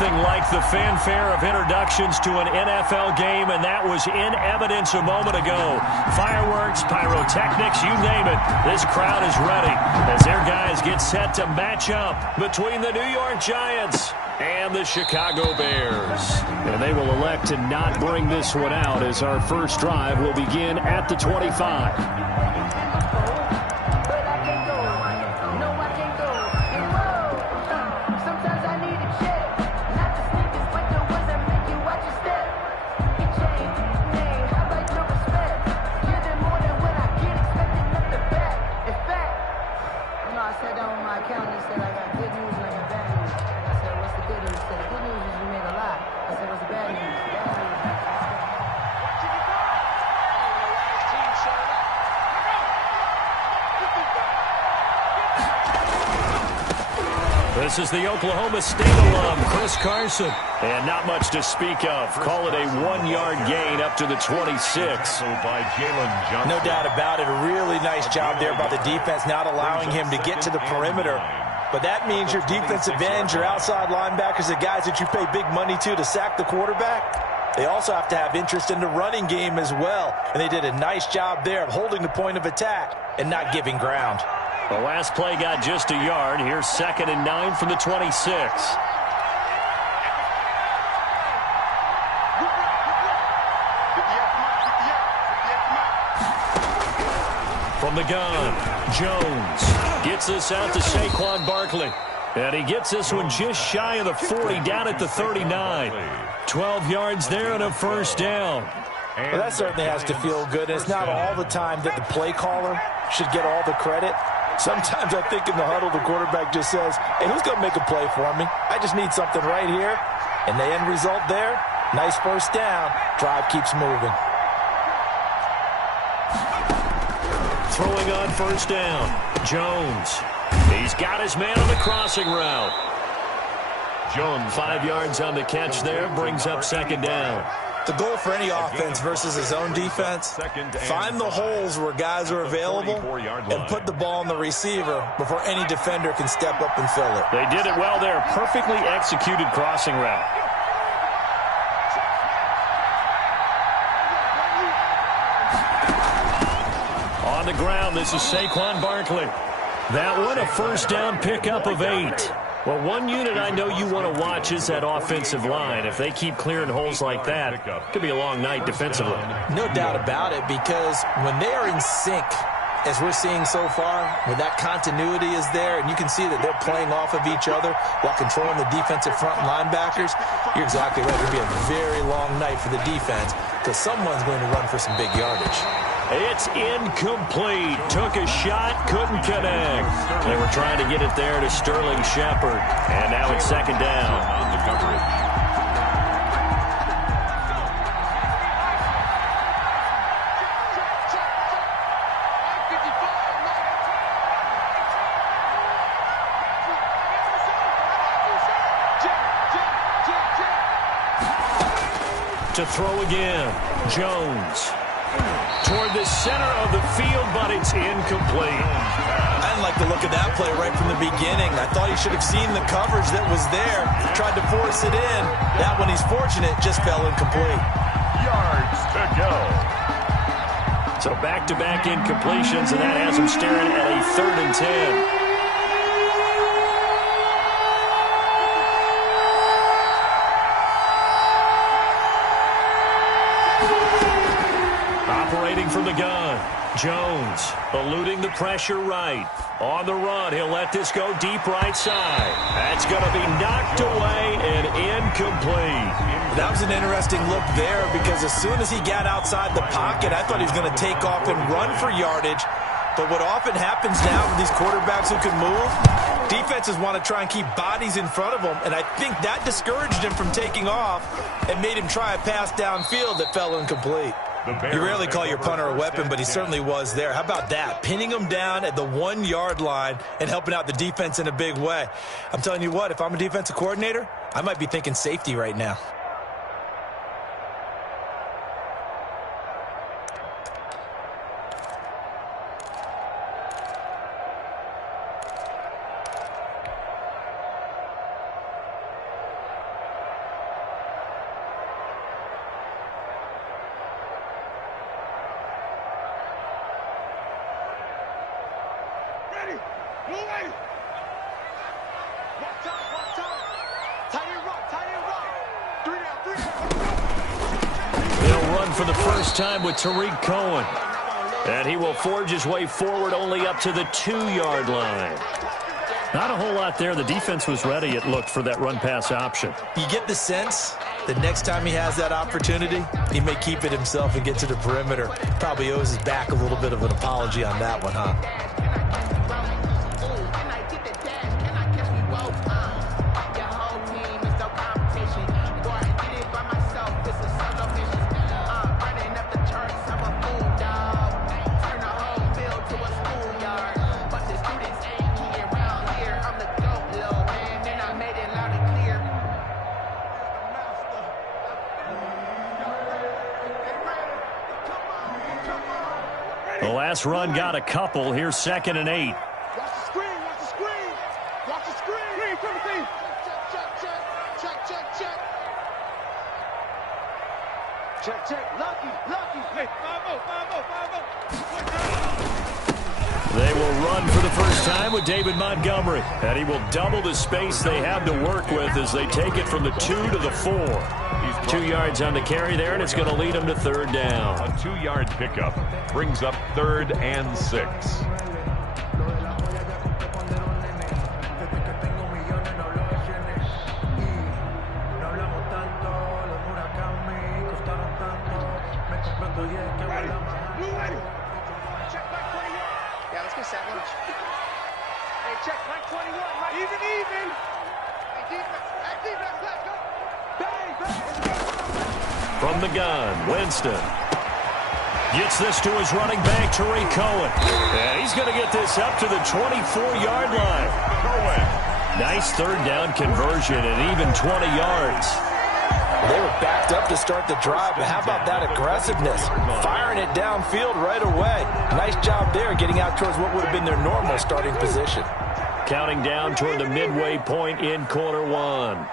Nothing like the fanfare of introductions to an NFL game, and that was in evidence a moment ago. Fireworks, pyrotechnics, you name it. This crowd is ready as their guys get set to match up between the New York Giants and the Chicago Bears. And they will elect to not bring this one out as our first drive will begin at the 25. This is the Oklahoma State alum, Chris Carson. And not much to speak of. Call it a 1-yard gain up to the 26. No doubt about it. A really nice job there by the defense, not allowing him to get to the perimeter. But that means your defensive ends, your outside linebackers, the guys that you pay big money to sack the quarterback, they also have to have interest in the running game as well. And they did a nice job there of holding the point of attack and not giving ground. The last play got just a yard. Here's 2nd and 9 from the 26. From the gun, Jones gets this out to Saquon Barkley. And he gets this one just shy of the 40, down at the 39. 12 yards there and a first down. Well, that certainly has to feel good. It's not all the time that the play caller should get all the credit. Sometimes I think in the huddle, the quarterback just says, hey, who's going to make a play for me? I just need something right here. And the end result there, nice first down. Drive keeps moving. Throwing on first down, Jones. He's got his man on the crossing route. Jones, 5 yards on the catch there, brings up 2nd down. The goal for any offense versus his own defense, find the holes where guys are available and put the ball on the receiver before any defender can step up and fill it. They did it well there. Perfectly executed crossing route. On the ground, this is Saquon Barkley. That one, a first down pickup of 8. Well, one unit I know you want to watch is that offensive line. If they keep clearing holes like that, it could be a long night defensively. No doubt about it, because when they are in sync, as we're seeing so far, when that continuity is there, and you can see that they're playing off of each other while controlling the defensive front linebackers, you're exactly right. It'll be a very long night for the defense because someone's going to run for some big yardage. It's incomplete. Took a shot, couldn't connect. They were trying to get it there to Sterling Shepard. And now it's 2nd down. On the coverage. To throw again, Jones. Toward the center of the field, but it's incomplete. I didn't like the look of that play right from the beginning. I thought he should have seen the coverage that was there, tried to force it in. That one, he's fortunate, just fell incomplete. Yards to go. So back-to-back incompletions, and that has him staring at a 3rd and 10. From the gun, Jones eluding the pressure right. On the run, he'll let this go deep right side. That's going to be knocked away and incomplete. That was an interesting look there because as soon as he got outside the pocket, I thought he was going to take off and run for yardage. But what often happens now with these quarterbacks who can move, defenses want to try and keep bodies in front of them, and I think that discouraged him from taking off and made him try a pass downfield that fell incomplete. You rarely call your punter a weapon, but he certainly was there. How about that? Pinning him down at the 1-yard line and helping out the defense in a big way. I'm telling you what, if I'm a defensive coordinator, I might be thinking safety right now. They'll run for the first time with Tariq Cohen. And he will forge his way forward only up to the 2-yard line. Not a whole lot there. The defense was ready, it looked, for that run-pass option. You get the sense that next time he has that opportunity, he may keep it himself and get to the perimeter. Probably owes his back a little bit of an apology on that one, huh? The last run got a couple. Here's 2nd and 8. Watch the screen. Watch the screen. Watch the screen. Screen, Timothy. Check. Lucky. Hey, 5-0. They will run for the first time with David Montgomery. And he will double the space they have to work with as they take it from the 2 to the 4. 2 yards on the carry there, and it's going to lead them to 3rd down. A 2-yard pickup brings up 3rd and 6. Yeah, let's get sandwich. Hey, check, Mike 21. Even. Hey, defense, let's go. Bang. From the gun, Winston gets this to his running back, Tariq Cohen. And he's going to get this up to the 24-yard line. Nice 3rd down conversion and even 20 yards. They were backed up to start the drive, but how about that aggressiveness? Firing it downfield right away. Nice job there getting out towards what would have been their normal starting position. Counting down toward the midway point in quarter 1.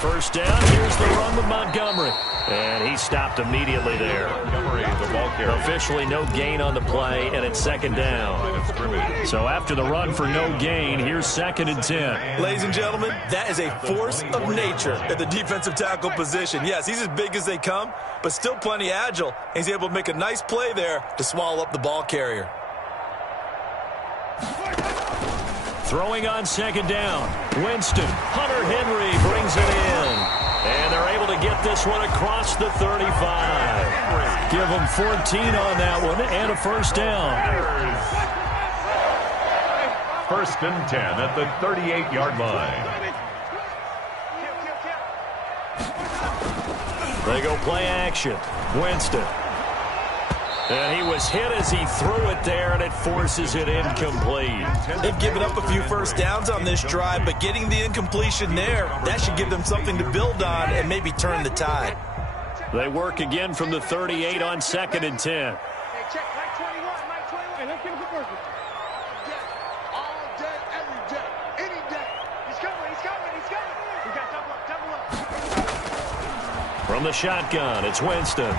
First down, here's the run with Montgomery. And he stopped immediately there. Montgomery, the ball carrier. Officially no gain on the play, and it's 2nd down. So after the run for no gain, here's 2nd and 10. Ladies and gentlemen, that is a force of nature at the defensive tackle position. Yes, he's as big as they come, but still plenty agile. He's able to make a nice play there to swallow up the ball carrier. Throwing on 2nd down. Winston. Hunter Henry brings it in. And they're able to get this one across the 35. Give them 14 on that one and a first down. 1st and 10 at the 38-yard line. They go play action. Winston. And he was hit as he threw it there, and it forces it incomplete. They've given up a few first downs on this drive, but getting the incompletion there, that should give them something to build on and maybe turn the tide. They work again from the 38 on 2nd and 10. Hey, check, Mike 21. Hey, let's get him working. All day, every day, any day. He's coming. We got double up. From the shotgun, it's Winston.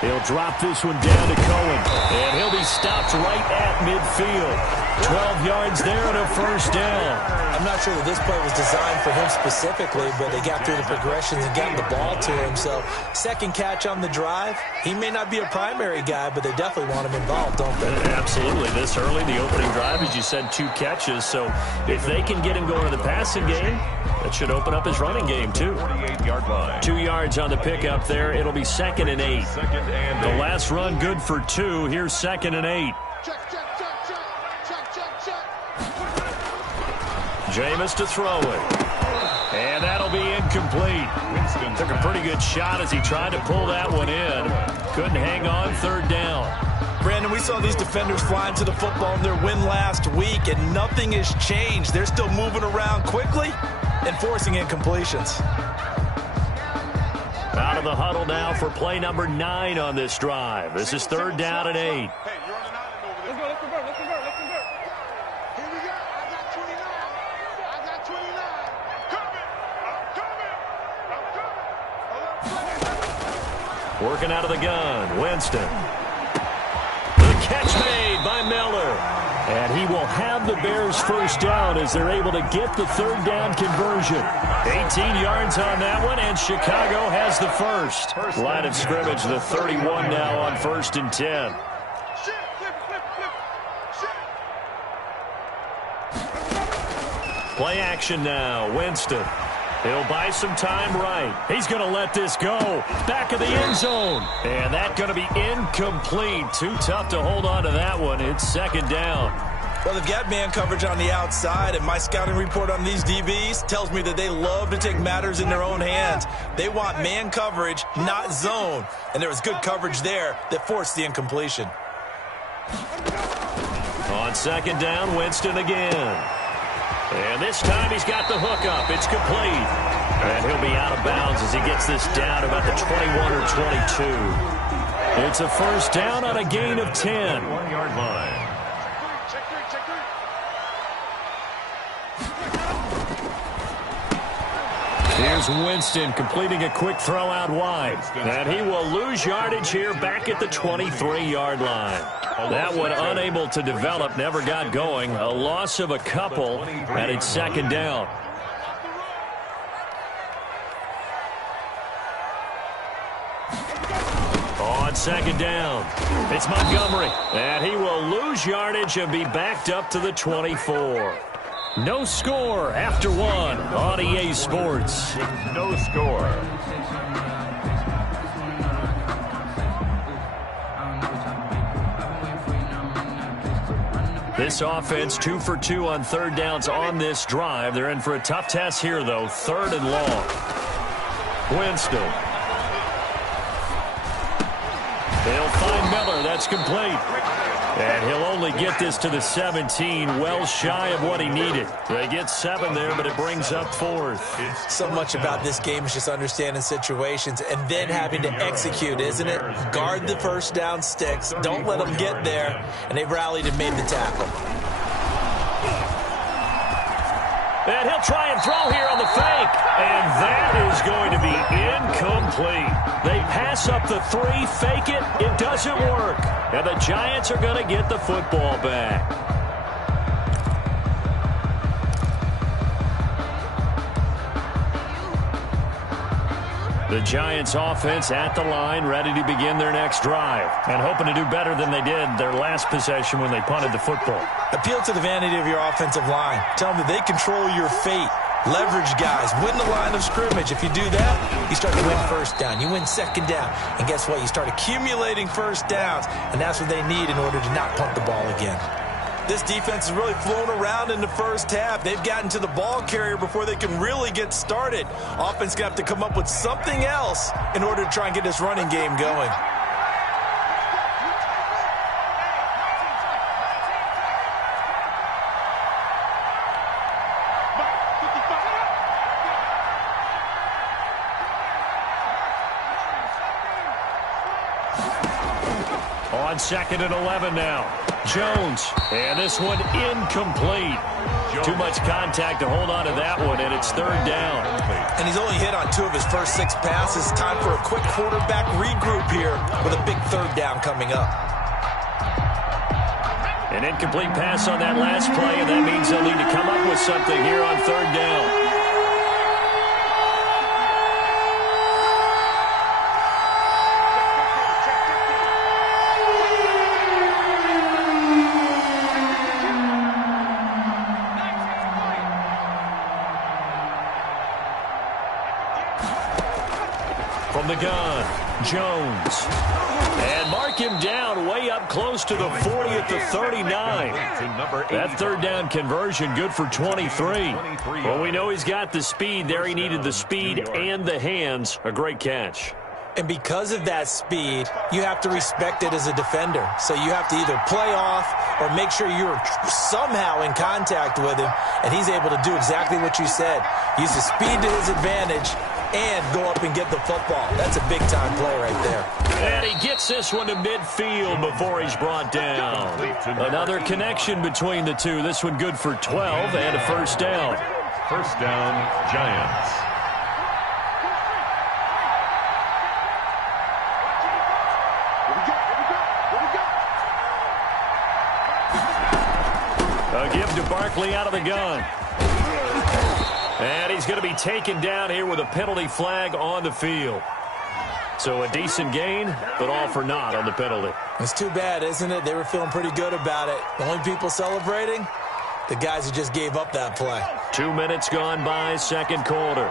He'll drop this one down to Cohen, and he'll be stopped right at midfield. 12 yards there and a first down. I'm not sure that this play was designed for him specifically, but they got through the progressions and got the ball to him. So 2nd catch on the drive. He may not be a primary guy, but they definitely want him involved, don't they? Absolutely. This early, the opening drive, as you said, 2 catches. So if they can get him going in the passing game, that should open up his running game, too. 48-yard line. 2 yards on the pickup there. It'll be 2nd and 8. The last run good for 2. Here's 2nd and 8. Check. Jameis to throw it. And that'll be incomplete. Winston took a pretty good shot as he tried to pull that one in. Couldn't hang on. 3rd down. Brandon, we saw these defenders flying to the football in their win last week, and nothing has changed. They're still moving around quickly and forcing incompletions. Out of the huddle now for play number 9 on this drive. This is 3rd down and 8. Hey, you're on an island over there. Let's convert. Here we go. I got 29. I'm coming. Working out of the gun. Winston. The catch made made by Miller. And he will have the Bears first down as they're able to get the third down conversion. 18 yards on that one, and Chicago has the first. Line of scrimmage, the 31 now on 1st and 10. Play action now, Winston. He'll buy some time right. He's going to let this go. Back of the end zone. And that's going to be incomplete. Too tough to hold on to that one. It's 2nd down. Well, they've got man coverage on the outside, and my scouting report on these DBs tells me that they love to take matters in their own hands. They want man coverage, not zone. And there was good coverage there that forced the incompletion. On 2nd down, Winston again. And this time he's got the hook up. It's complete. And he'll be out of bounds as he gets this down about the 21 or 22. It's a first down on a gain of 10. 1-yard line. Here's Winston completing a quick throw out wide. And he will lose yardage here back at the 23-yard line. That one unable to develop, never got going. A loss of a couple, and it's 2nd down. On 2nd down, it's Montgomery. And he will lose yardage and be backed up to the 24. No score after 1 on EA Sports. No score. This offense 2 for 2 on 3rd downs on this drive. They're in for a tough test here, though. 3rd and long. Winston. He'll find Miller. That's complete. And he'll only get this to the 17, well shy of what he needed. They get 7 there, but it brings up 4th. So much about this game is just understanding situations and then having to execute, isn't it? Guard the first down sticks. Don't let them get there. And they've rallied and made the tackle. And he'll try and throw here on the fake. And that is going to be incomplete. They pass up the 3, fake it. It doesn't work. And the Giants are going to get the football back. The Giants offense at the line, ready to begin their next drive. And hoping to do better than they did their last possession when they punted the football. Appeal to the vanity of your offensive line. Tell them that they control your fate. Leverage guys. Win the line of scrimmage. If you do that, you start to win first down. You win 2nd down. And guess what? You start accumulating first downs. And that's what they need in order to not punt the ball again. This defense has really flown around in the first half. They've gotten to the ball carrier before they can really get started. Offense going to have to come up with something else in order to try and get this running game going. On 2nd and 11 now. Jones. And this one incomplete. Too much contact to hold on to that one, and it's 3rd down. And he's only hit on 2 of his first 6 passes. Time for a quick quarterback regroup here with a big 3rd down coming up. An incomplete pass on that last play, and that means they'll need to come up with something here on 3rd down. From the gun, Jones. And mark him down way up close to the 40 at the 39. That 3rd down conversion good for 23. Well, we know he's got the speed there. He needed the speed and the hands. A great catch. And because of that speed, you have to respect it as a defender. So you have to either play off or make sure you're somehow in contact with him, and he's able to do exactly what you said. Use the speed to his advantage and go up and get the football. That's a big-time play right there. And he gets this one to midfield before he's brought down. Another connection between the two. This one good for 12 and a first down. First down, Giants. Barkley out of the gun. And he's going to be taken down here with a penalty flag on the field. So a decent gain, but all for naught on the penalty. It's too bad, isn't it? They were feeling pretty good about it. The only people celebrating, the guys who just gave up that play. 2 minutes gone by, second quarter.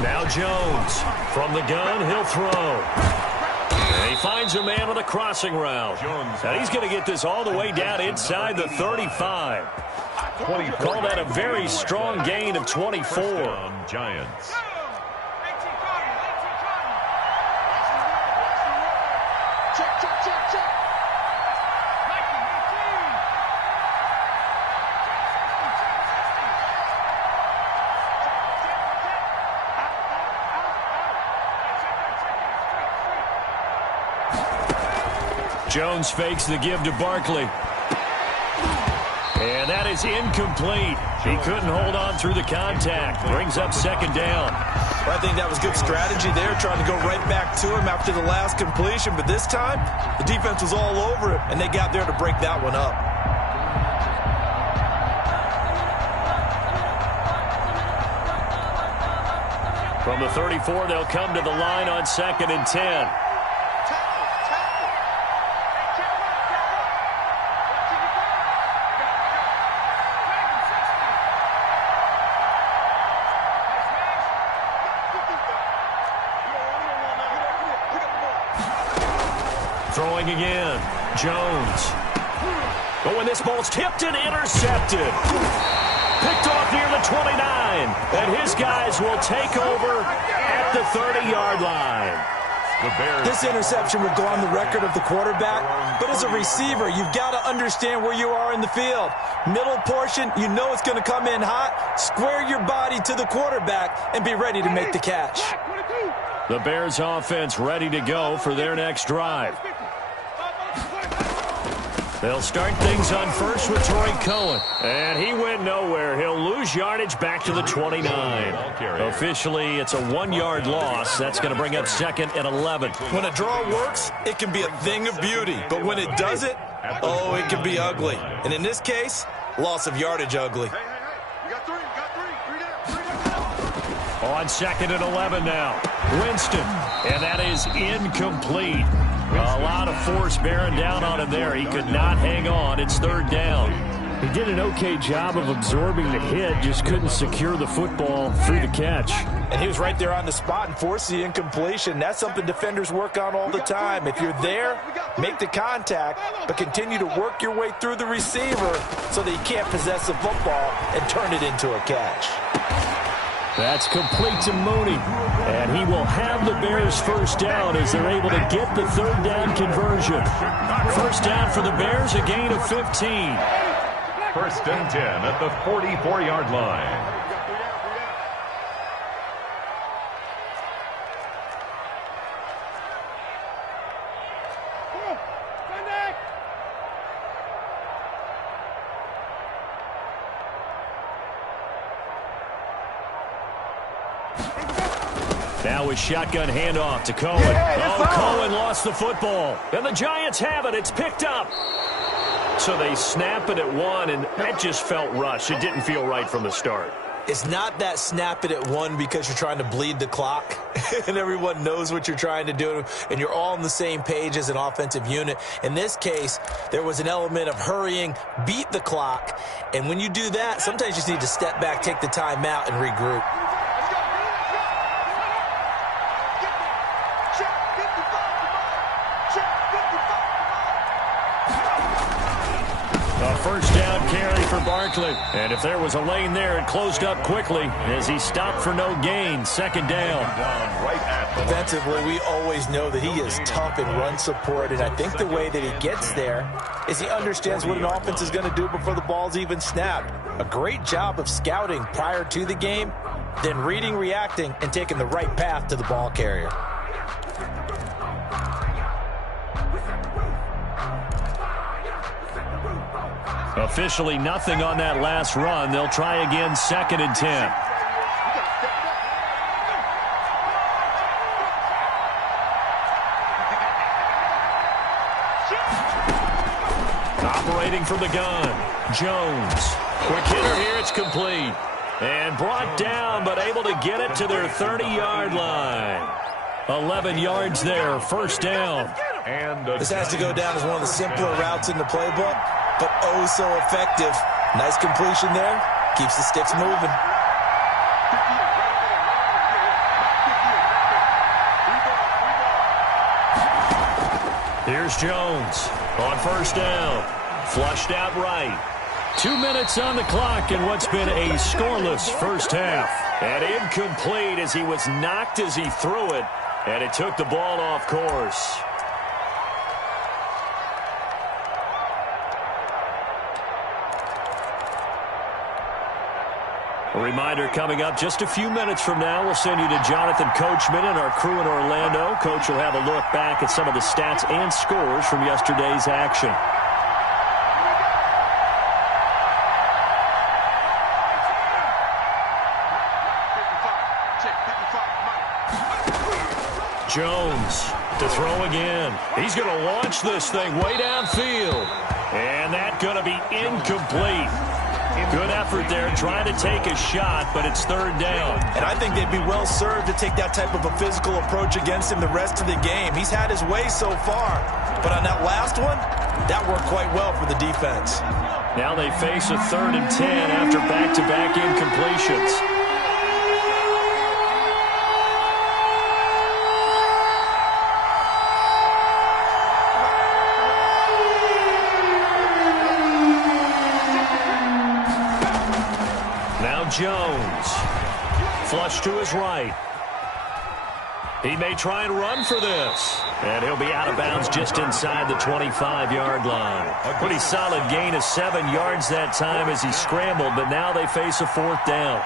Now Jones from the gun, he'll throw. And he finds a man on the crossing route. And he's going to get this all the way down inside the 35. Call that a very strong gain of 24. Giants. Jones fakes the give to Barkley. And that is incomplete. He couldn't hold on through the contact. Brings up second down. Well, I think that was good strategy there, trying to go right back to him after the last completion. But this time, the defense was all over him, and they got there to break that one up. From the 34, they'll come to the line on 2nd and 10. Throwing again. Jones. Oh, and this ball's tipped and intercepted. Picked off near the 29. And his guys will take over at the 30-yard line. This interception will go on the record of the quarterback, but as a receiver, you've got to understand where you are in the field. Middle portion, you know it's going to come in hot. Square your body to the quarterback and be ready to make the catch. The Bears offense ready to go for their next drive. They'll start things on first with Troy Cohen. And he went nowhere. He'll lose yardage back to the 29. Officially, it's a 1-yard loss. That's going to bring up 2nd and 11. When a draw works, it can be a thing of beauty. But when it doesn't, oh, it can be ugly. And in this case, loss of yardage ugly. You got three down. On 2nd and 11 now. Winston. And that is incomplete. A lot of force bearing down on him there. He could not hang on. It's 3rd down. He did an okay job of absorbing the hit, just couldn't secure the football through the catch. And he was right there on the spot and forced the incompletion. That's something defenders work on all the time. If you're there, make the contact, but continue to work your way through the receiver so that he can't possess the football and turn it into a catch. That's complete to Mooney. And he will have the Bears first down as they're able to get the 3rd down conversion. First down for the Bears, a gain of 15. 1st and 10 at the 44-yard line. Now a shotgun handoff to Cohen. Cohen lost the football. And the Giants have it. It's picked up. So they snap it at 1, and that just felt rushed. It didn't feel right from the start. It's not that snap it at 1 because you're trying to bleed the clock and everyone knows what you're trying to do and you're all on the same page as an offensive unit. In this case, there was an element of hurrying, beat the clock, and when you do that, sometimes you just need to step back, take the time out, and regroup. First down carry for Barkley. And if there was a lane there, it closed up quickly as he stopped for no gain. 2nd down. Defensively, we always know that he is tough in run support, and I think the way that he gets there is he understands what an offense is going to do before the ball's even snapped. A great job of scouting prior to the game, then reading, reacting, and taking the right path to the ball carrier. Officially nothing on that last run. They'll try again, 2nd and 10. Operating from the gun, Jones. Quick hitter here, it's complete. And brought down, but able to get it to their 30-yard line. 11 yards there, 1st down. This has to go down as one of the simpler routes in the playbook, but oh so effective. Nice completion there. Keeps the sticks moving. Here's Jones on 1st down. Flushed out right. 2 minutes on the clock in what's been a scoreless first half. And incomplete as he was knocked as he threw it. And it took the ball off course. A reminder coming up just a few minutes from now, we'll send you to Jonathan Coachman and our crew in Orlando. Coach will have a look back at some of the stats and scores from yesterday's action. Jones to throw again. He's going to launch this thing way downfield. And that's going to be incomplete. Good effort there, trying to take a shot, but it's 3rd down. And I think they'd be well served to take that type of a physical approach against him the rest of the game. He's had his way so far, but on that last one, that worked quite well for the defense. Now they face a 3rd and 10 after back-to-back incompletions. Jones, flush to his right. He may try and run for this. And he'll be out of bounds just inside the 25-yard line. A pretty solid gain of 7 yards that time as he scrambled, but now they face a 4th down.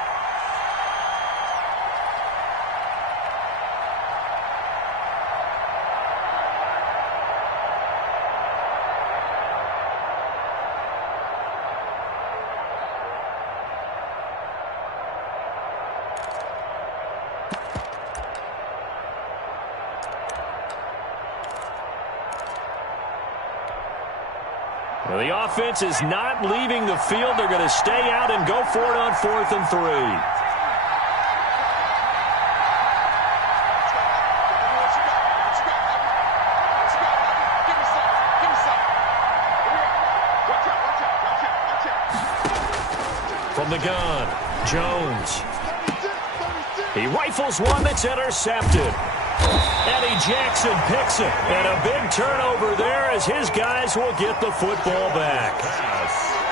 Well, the offense is not leaving the field. They're going to stay out and go for it on 4th and 3. From the gun, Jones. He rifles one that's intercepted. Eddie Jackson picks it, and a big turnover there as his guys will get the football back.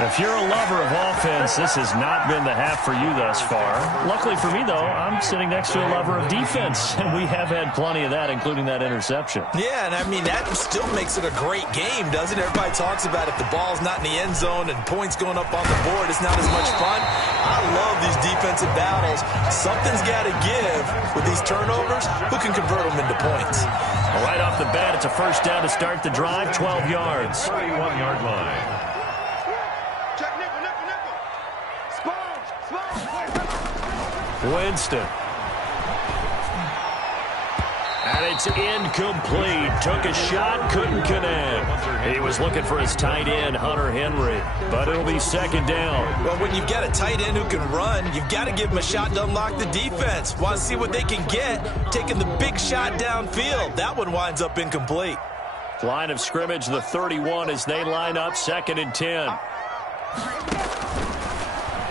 If you're a lover of offense, this has not been the half for you thus far. Luckily for me, though, I'm sitting next to a lover of defense, and we have had plenty of that, including that interception. Yeah, and I mean, that still makes it a great game, doesn't it? Everybody talks about if the ball's not in the end zone and points going up on the board, it's not as much fun. I love these defensive battles. Something's got to give with these turnovers. Who can convert them into points? Well, right off the bat, it's a 1st down to start the drive, 12 yards. 31-yard line. Winston. And it's incomplete. Took a shot, couldn't connect. He was looking for his tight end, Hunter Henry. But it'll be 2nd down. Well, when you've got a tight end who can run, you've got to give him a shot to unlock the defense. Want to see what they can get, taking the big shot downfield. That one winds up incomplete. Line of scrimmage, the 31 as they line up, 2nd and 10.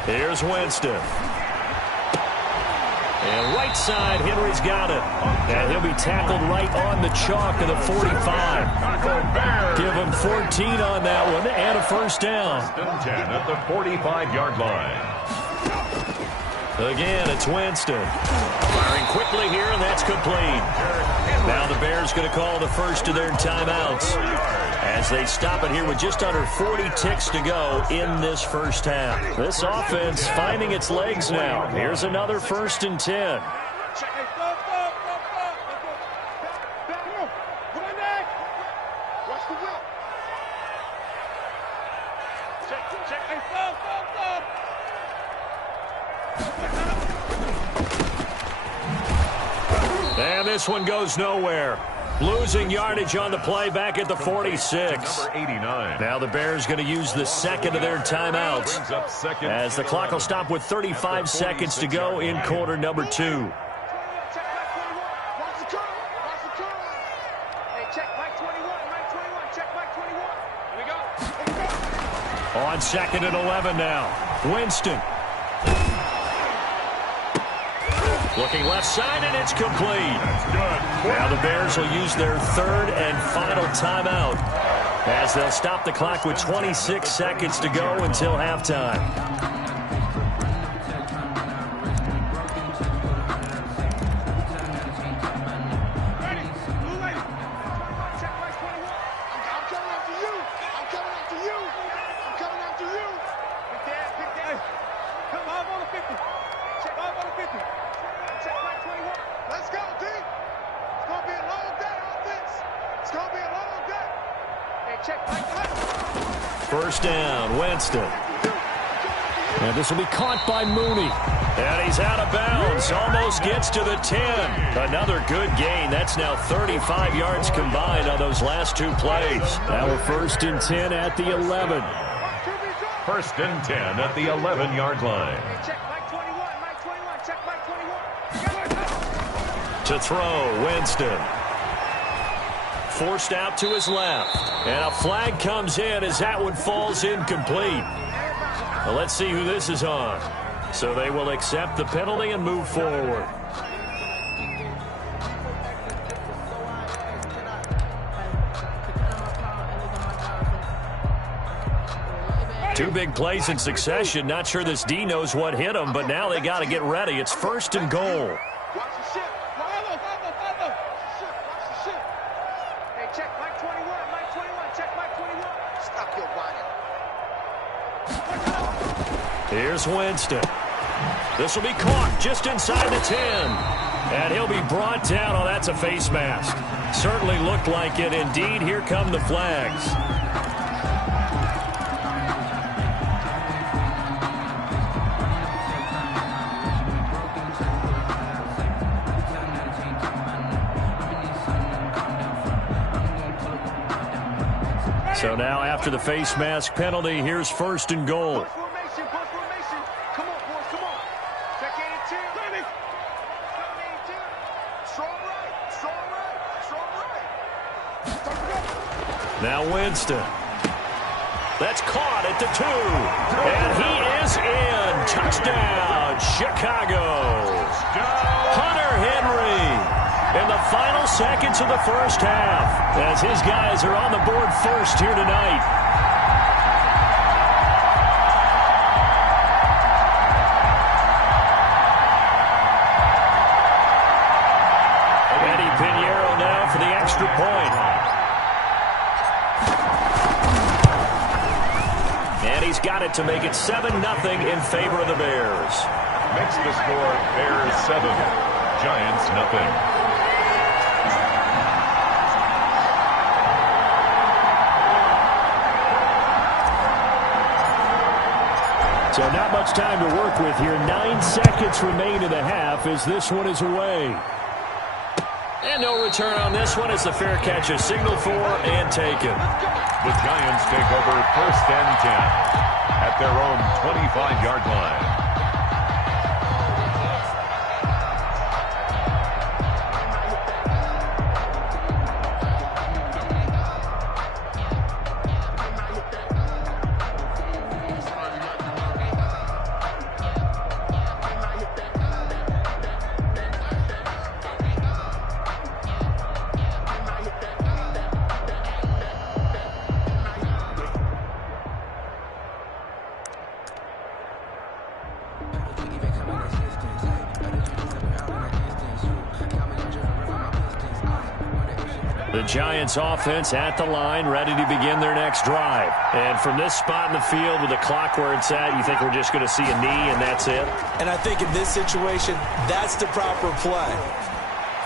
Here's Winston. And right side, Henry's got it. And he'll be tackled right on the chalk of the 45. Give him 14 on that one and a 1st down. 10 at the 45-yard line. Again, it's Winston. Firing quickly here, and that's complete. Now the Bears going to call the first of their timeouts as they stop it here with just under 40 ticks to go in this first half. This offense finding its legs now. Here's another 1st and 10. And this one goes nowhere. Losing yardage on the play back at the 46. Number 89. Now the Bears going to use the second of their timeouts as the clock will stop with 35 seconds to go in quarter number 2. On 2nd and 11 now. Winston. Looking left side, and it's complete. Now the Bears will use their 3rd and final timeout as they'll stop the clock with 26 seconds to go until halftime. First down, Winston. And this will be caught by Mooney. And he's out of bounds. Almost gets to the 10. Another good gain. That's now 35 yards combined on those last 2 plays. Now we're 1st and 10 at the 11. 1st and 10 at the 11-yard line. To throw, Winston. Forced out to his left. And a flag comes in as that one falls incomplete. Well, let's see who this is on. So they will accept the penalty and move forward. Two big plays in succession. Not sure this D knows what hit him, but now they got to get ready. It's 1st and goal. Here's Winston. This will be caught just inside the 10. And he'll be brought down. Oh, that's a face mask. Certainly looked like it. Indeed, here come the flags. So now after the face mask penalty, here's 1st and goal. Now Winston. That's caught at the 2. And he is in. Touchdown, Chicago. Hunter Henry in the final seconds of the first half as his guys are on the board first here tonight. Eddie Pinheiro now for the extra point. And he's got it to make it 7-0 in favor of the Bears. Makes the score Bears 7, Giants nothing. So not much time to work with here. 9 seconds remain in the half as this one is away. And no return on this one as the fair catch is signaled for and taken. The Giants take over 1st and 10 at their own 25-yard line. The Giants offense at the line, ready to begin their next drive. And from this spot in the field with the clock where it's at, you think we're just going to see a knee and that's it? And I think in this situation, that's the proper play.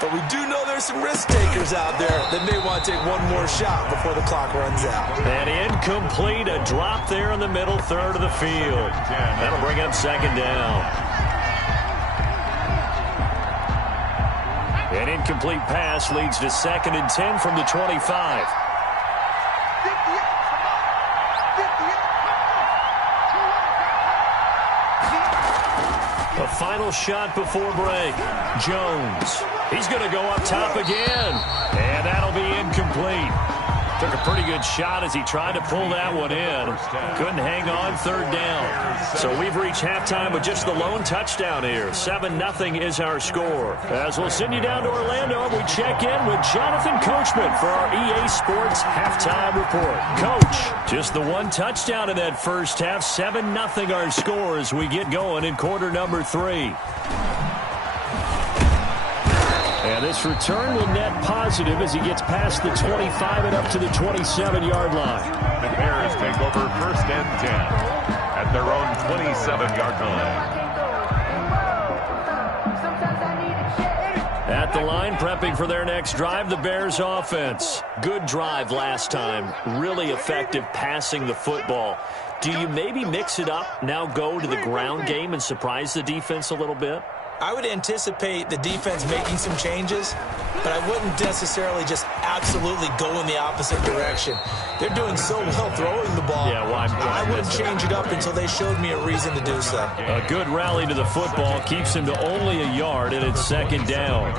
But we do know there's some risk takers out there that may want to take one more shot before the clock runs out. And incomplete, a drop there in the middle third of the field. That'll bring up second down. An incomplete pass leads to 2nd and 10 from the 25. A final shot before break. Jones. He's going to go up top again. And that'll be incomplete. Took a pretty good shot as he tried to pull that one in. Couldn't hang on, third down. So we've reached halftime with just the lone touchdown here. 7-0 is our score. As we'll send you down to Orlando, we check in with Jonathan Coachman for our EA Sports Halftime Report. Coach, just the one touchdown in that first half. 7-0 our score as we get going in quarter number 3. And this return will net positive as he gets past the 25 and up to the 27-yard line. The Bears take over 1st and 10 at their own 27-yard line. At the line, prepping for their next drive, the Bears offense. Good drive last time. Really effective passing the football. Do you maybe mix it up, now go to the ground game and surprise the defense a little bit? I would anticipate the defense making some changes, but I wouldn't necessarily just absolutely go in the opposite direction. They're doing so well throwing the ball. Yeah, well, I wouldn't change it up until they showed me a reason to do so. A good rally to the football keeps him to only a yard, and it's second down.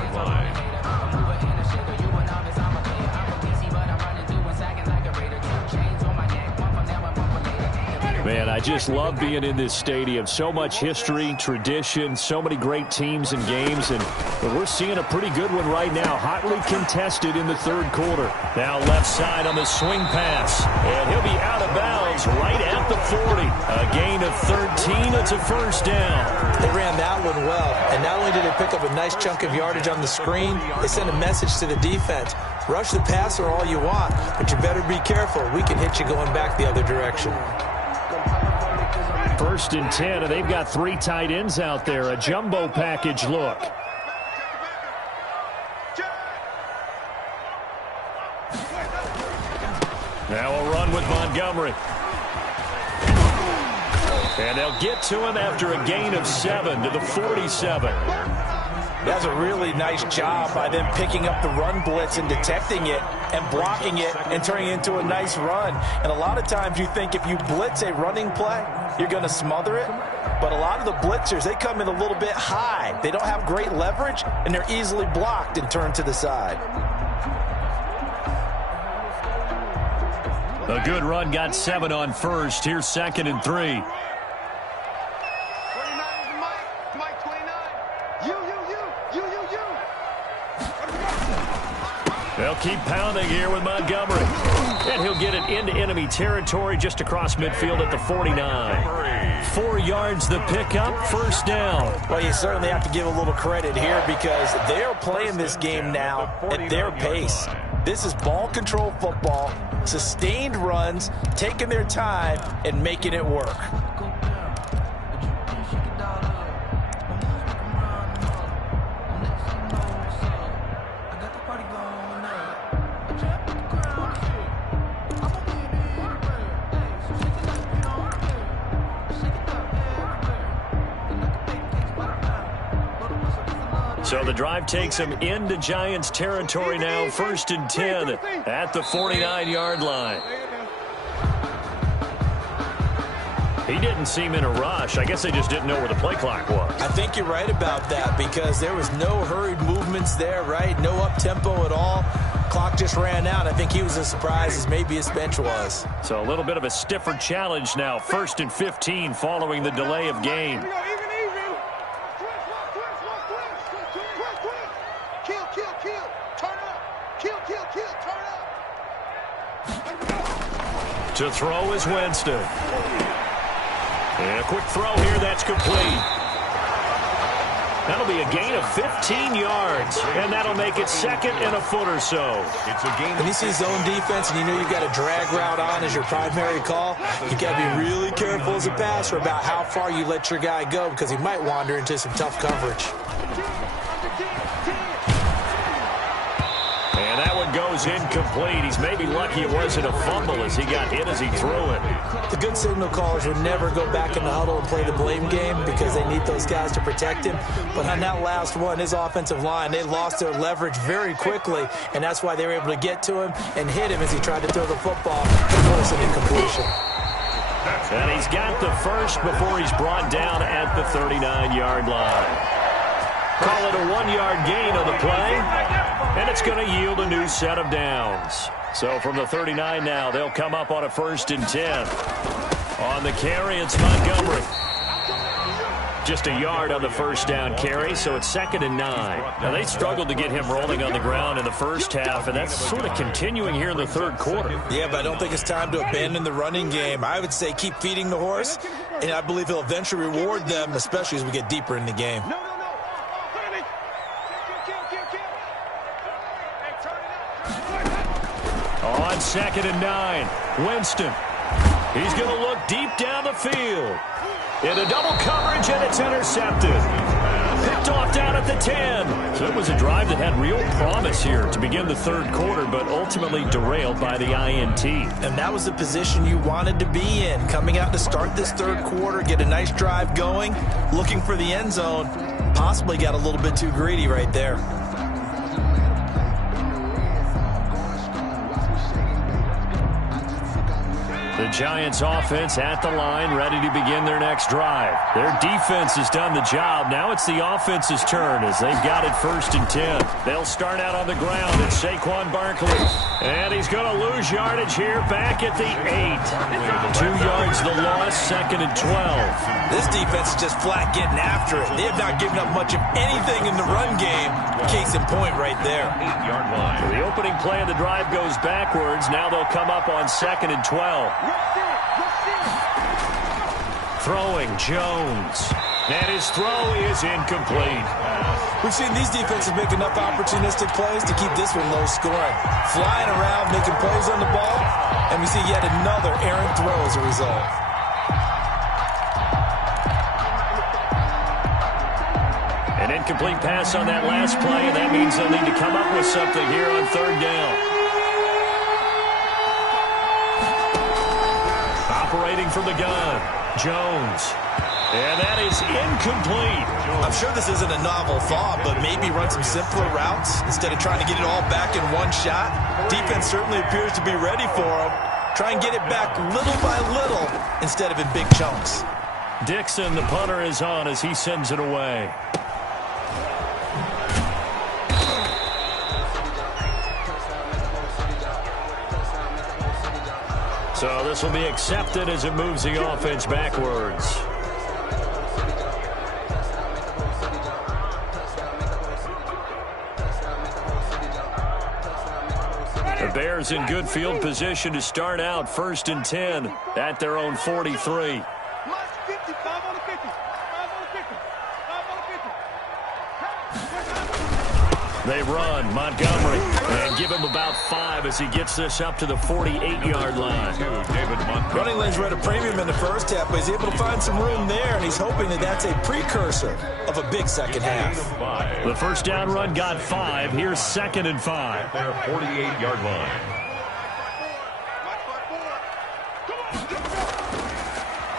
Man, I just love being in this stadium. So much history, tradition, so many great teams and games, and we're seeing a pretty good one right now. Hotly contested in the third quarter. Now left side on the swing pass, and he'll be out of bounds right at the 40. A gain of 13. It's a first down. They ran that one well, and not only did they pick up a nice chunk of yardage on the screen, they sent a message to the defense. Rush the passer all you want, but you better be careful. We can hit you going back the other direction. 1st and 10, and they've got 3 tight ends out there. A jumbo package look. Now a run with Montgomery. And they'll get to him after a gain of 7 to the 47. That's a really nice job by them picking up the run blitz and detecting it and blocking it and turning it into a nice run. And a lot of times you think if you blitz a running play, you're going to smother it. But a lot of the blitzers, they come in a little bit high. They don't have great leverage, and they're easily blocked and turned to the side. A good run, got 7 on first. Here's 2nd and 3. They'll keep pounding here with Montgomery. And he'll get it into enemy territory just across midfield at the 49. 4 yards the pickup, first down. Well, you certainly have to give a little credit here because they're playing this game now at their pace. This is ball control football, sustained runs, taking their time, and making it work. So the drive takes him into Giants territory now. 1st and 10 at the 49-yard line. He didn't seem in a rush. I guess they just didn't know where the play clock was. I think you're right about that because there was no hurried movements there, right? No up-tempo at all. Clock just ran out. I think he was as surprised as maybe his bench was. So a little bit of a stiffer challenge now. 1st and 15 following the delay of game. To throw is Winston. And a quick throw here, that's complete. That'll be a gain of 15 yards, and that'll make it second and a foot or so. It's a gain. When you see zone defense and you know you've got a drag route on as your primary call, you've got to be really careful as a passer about how far you let your guy go because he might wander into some tough coverage. And that one goes incomplete. He's maybe lucky it wasn't a fumble as he got hit as he threw it. The good signal callers would never go back in the huddle and play the blame game because they need those guys to protect him. But on that last one, his offensive line, they lost their leverage very quickly, and that's why they were able to get to him and hit him as he tried to throw the football and force an incompletion. And he's got the first before he's brought down at the 39-yard line. Call it a 1-yard gain on the play, and it's going to yield a new set of downs. So from the 39 now, they'll come up on a 1st and 10. On the carry, it's Montgomery. Just a yard on the first down carry, so it's 2nd and 9. Now, they struggled to get him rolling on the ground in the first half, and that's sort of continuing here in the third quarter. Yeah, but I don't think it's time to abandon the running game. I would say keep feeding the horse, and I believe he'll eventually reward them, especially as we get deeper in the game. On 2nd and 9, Winston. He's going to look deep down the field. Into double coverage, and it's intercepted. Picked off down at the 10. So it was a drive that had real promise here to begin the third quarter, but ultimately derailed by the INT. And that was the position you wanted to be in. Coming out to start this third quarter, get a nice drive going, looking for the end zone. Possibly got a little bit too greedy right there. The Giants offense at the line, ready to begin their next drive. Their defense has done the job. Now it's the offense's turn as they've got it 1st and 10. They'll start out on the ground. It's Saquon Barkley. And he's going to lose yardage here back at the 8. 2 yards the loss, 2nd and 12. This defense is just flat getting after it. They have not given up much of anything in the run game. Case in point right there. 8-yard line. So the opening play of the drive goes backwards. Now they'll come up on 2nd and 12. Throwing Jones. And his throw is incomplete. We've seen these defenses make enough opportunistic plays to keep this one low scoring. Flying around, making plays on the ball, and we see yet another errant throw as a result. An incomplete pass on that last play, and that means they'll need to come up with something here on 3rd down. Operating from the gun, Jones. And that is incomplete. I'm sure this isn't a novel thought, but maybe run some simpler routes instead of trying to get it all back in one shot. Defense certainly appears to be ready for him. Try and get it back little by little instead of in big chunks. Dixon, the punter, is on as he sends it away. So this will be accepted as it moves the offense backwards. The Bears in good field position to start out 1st and 10 at their own 43. They run Montgomery and give him about 5 as he gets this up to the 48-yard line. Running lanes were at a premium in the first half, but he's able to find some room there, and he's hoping that that's a precursor of a big second half. The first down run got 5. Here's 2nd and 5. Their 48-yard line.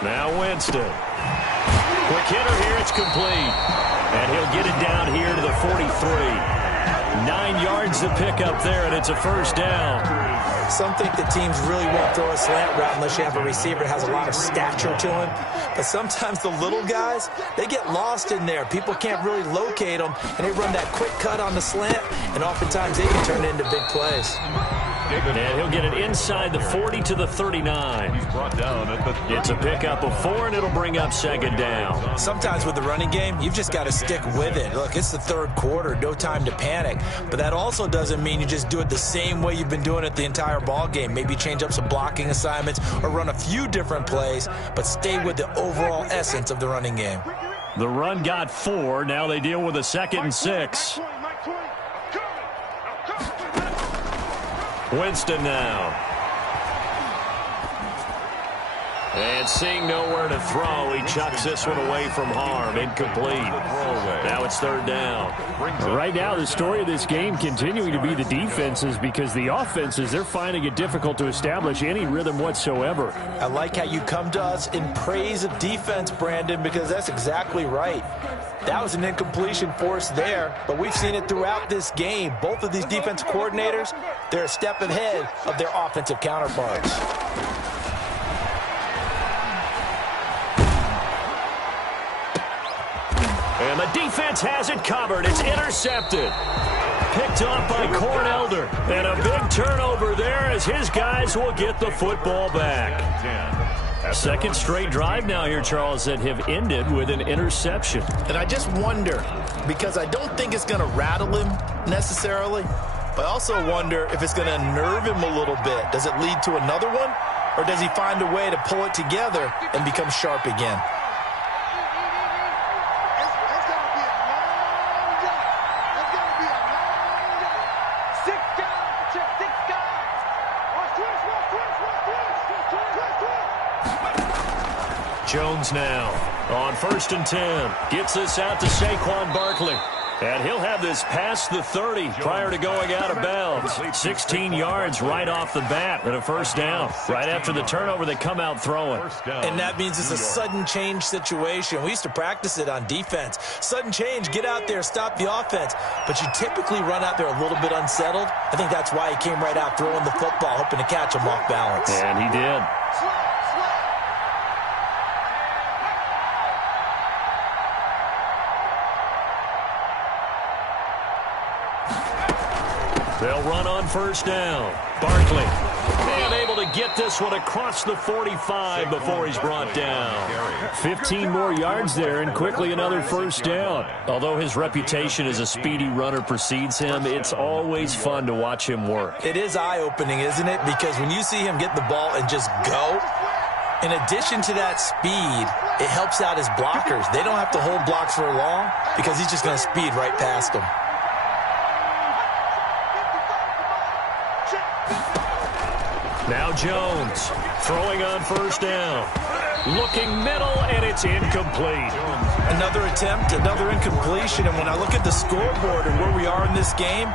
Now Winston. Quick hitter here, it's complete. And he'll get it down here to the 43. 9 yards to pick up there, and it's a first down. Some think that teams really won't throw a slant route unless you have a receiver that has a lot of stature to him. But sometimes the little guys, they get lost in there. People can't really locate them, and they run that quick cut on the slant, and oftentimes they can turn it into big plays. And he'll get it inside the 40 to the 39. He's brought down at the It's a pickup of 4, and it'll bring up 2nd down. Sometimes with the running game, you've just got to stick with it. Look, it's the third quarter, no time to panic. But that also doesn't mean you just do it the same way you've been doing it the entire ball game. Maybe change up some blocking assignments or run a few different plays, but stay with the overall essence of the running game. The run got 4. Now they deal with a 2nd and 6. Winston now. And seeing nowhere to throw, he chucks this one away from harm. Incomplete. Now it's 3rd down. Right now, the story of this game continuing to be the defenses, because the offenses, they're finding it difficult to establish any rhythm whatsoever. I like how you come to us in praise of defense, Brandon, because that's exactly right. That was an incompletion force there, but we've seen it throughout this game. Both of these defensive coordinators, they're a step ahead of their offensive counterparts. And the defense has it covered. It's intercepted. Picked off by Cornelder. And a big turnover there as his guys will get the football back. 2nd straight drive now here, Charles, that have ended with an interception. And I just wonder, because I don't think it's going to rattle him necessarily, but I also wonder if it's going to unnerve him a little bit. Does it lead to another one? Or does he find a way to pull it together and become sharp again? Jones now on 1st and 10. Gets this out to Saquon Barkley. And he'll have this past the 30 prior to going out of bounds. 16 yards right off the bat and a 1st down. Right after the turnover, they come out throwing. And that means it's a sudden change situation. We used to practice it on defense. Sudden change, get out there, stop the offense. But you typically run out there a little bit unsettled. I think that's why he came right out throwing the football, hoping to catch him off balance. And he did. They'll run on 1st down. Barkley, and able to get this one across the 45 before he's brought down. 15 more yards there, and quickly another 1st down. Although his reputation as a speedy runner precedes him, it's always fun to watch him work. It is eye-opening, isn't it? Because when you see him get the ball and just go, in addition to that speed, it helps out his blockers. They don't have to hold blocks for long because he's just going to speed right past them. Now Jones throwing on 1st down. Looking middle, and it's incomplete. Another attempt, another incompletion. And when I look at the scoreboard and where we are in this game,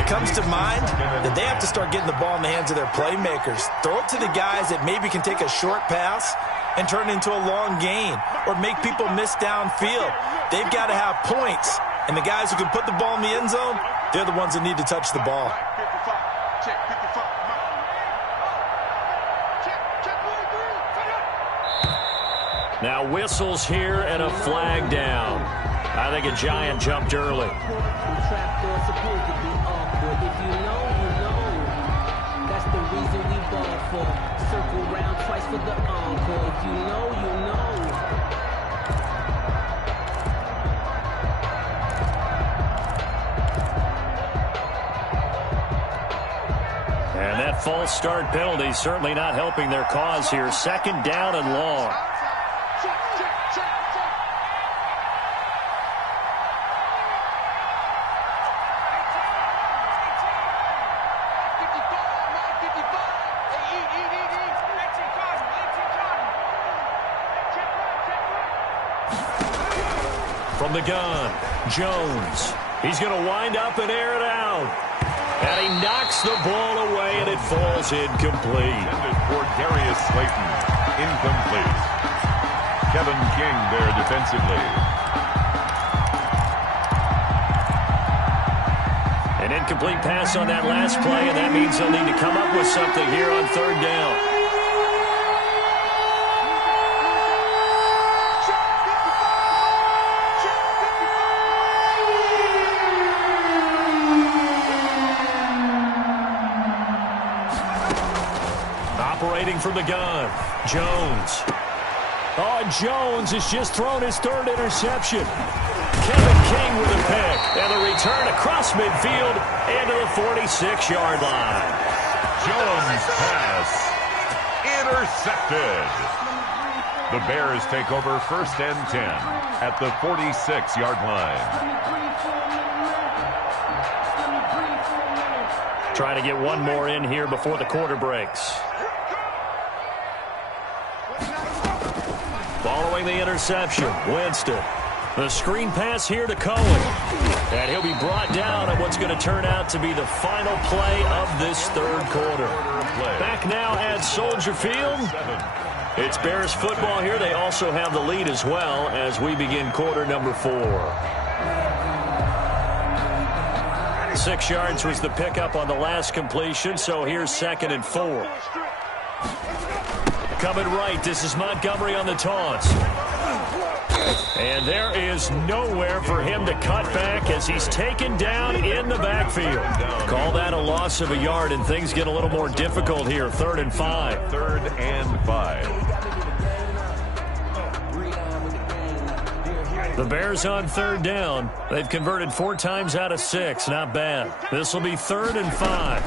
it comes to mind that they have to start getting the ball in the hands of their playmakers. Throw it to the guys that maybe can take a short pass and turn it into a long gain or make people miss downfield. They've got to have points. And the guys who can put the ball in the end zone, they're the ones that need to touch the ball. Now whistles here and a flag down. I think a giant jumped early. And that false start penalty certainly not helping their cause here. 2nd down and long. From the gun, Jones. He's going to wind up and air it out. And he knocks the ball away, and it falls incomplete. Intended for Darius Slayton. Incomplete. Kevin King there defensively. An incomplete pass on that last play, and that means they'll need to come up with something here on 3rd down. Operating from the gun, Jones. Oh, and Jones has just thrown his 3rd interception. Kevin King with a pick, and the return across midfield and to the 46-yard line. Jones pass intercepted. The Bears take over 1st and 10 at the 46-yard line. Trying to get one more in here before the quarter breaks. Following the interception, Winston. The screen pass here to Cohen. And he'll be brought down on what's going to turn out to be the final play of this third quarter. Back now at Soldier Field. It's Bears football here. They also have the lead as well as we begin quarter number 4. 6 yards was the pickup on the last completion, so here's 2nd and 4. Coming right, this is Montgomery on the taunts. And there is nowhere for him to cut back as he's taken down in the backfield. Call that a loss of a yard, and things get a little more difficult here. 3rd and 5. 3rd and 5. The Bears on 3rd down. They've converted 4 times out of 6. Not bad. This will be 3rd and 5.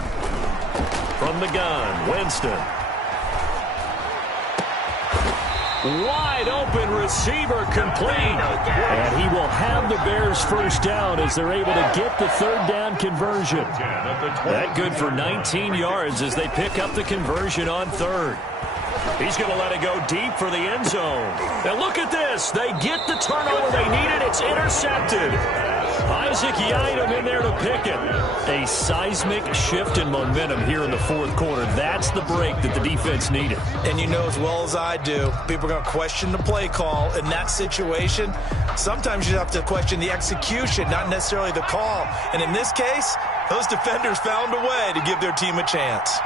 From the gun, Winston. Wide open receiver complete. And he will have the Bears first down as they're able to get the 3rd down conversion. That good for 19 yards as they pick up the conversion on 3rd. He's going to let it go deep for the end zone. Now look at this. They get the turnover they needed. It's intercepted. Isaac Yiadom in there to pick it. A seismic shift in momentum here in the 4th quarter. That's the break that the defense needed. And you know as well as I do, people are going to question the play call. In that situation, sometimes you have to question the execution, not necessarily the call. And in this case, those defenders found a way to give their team a chance.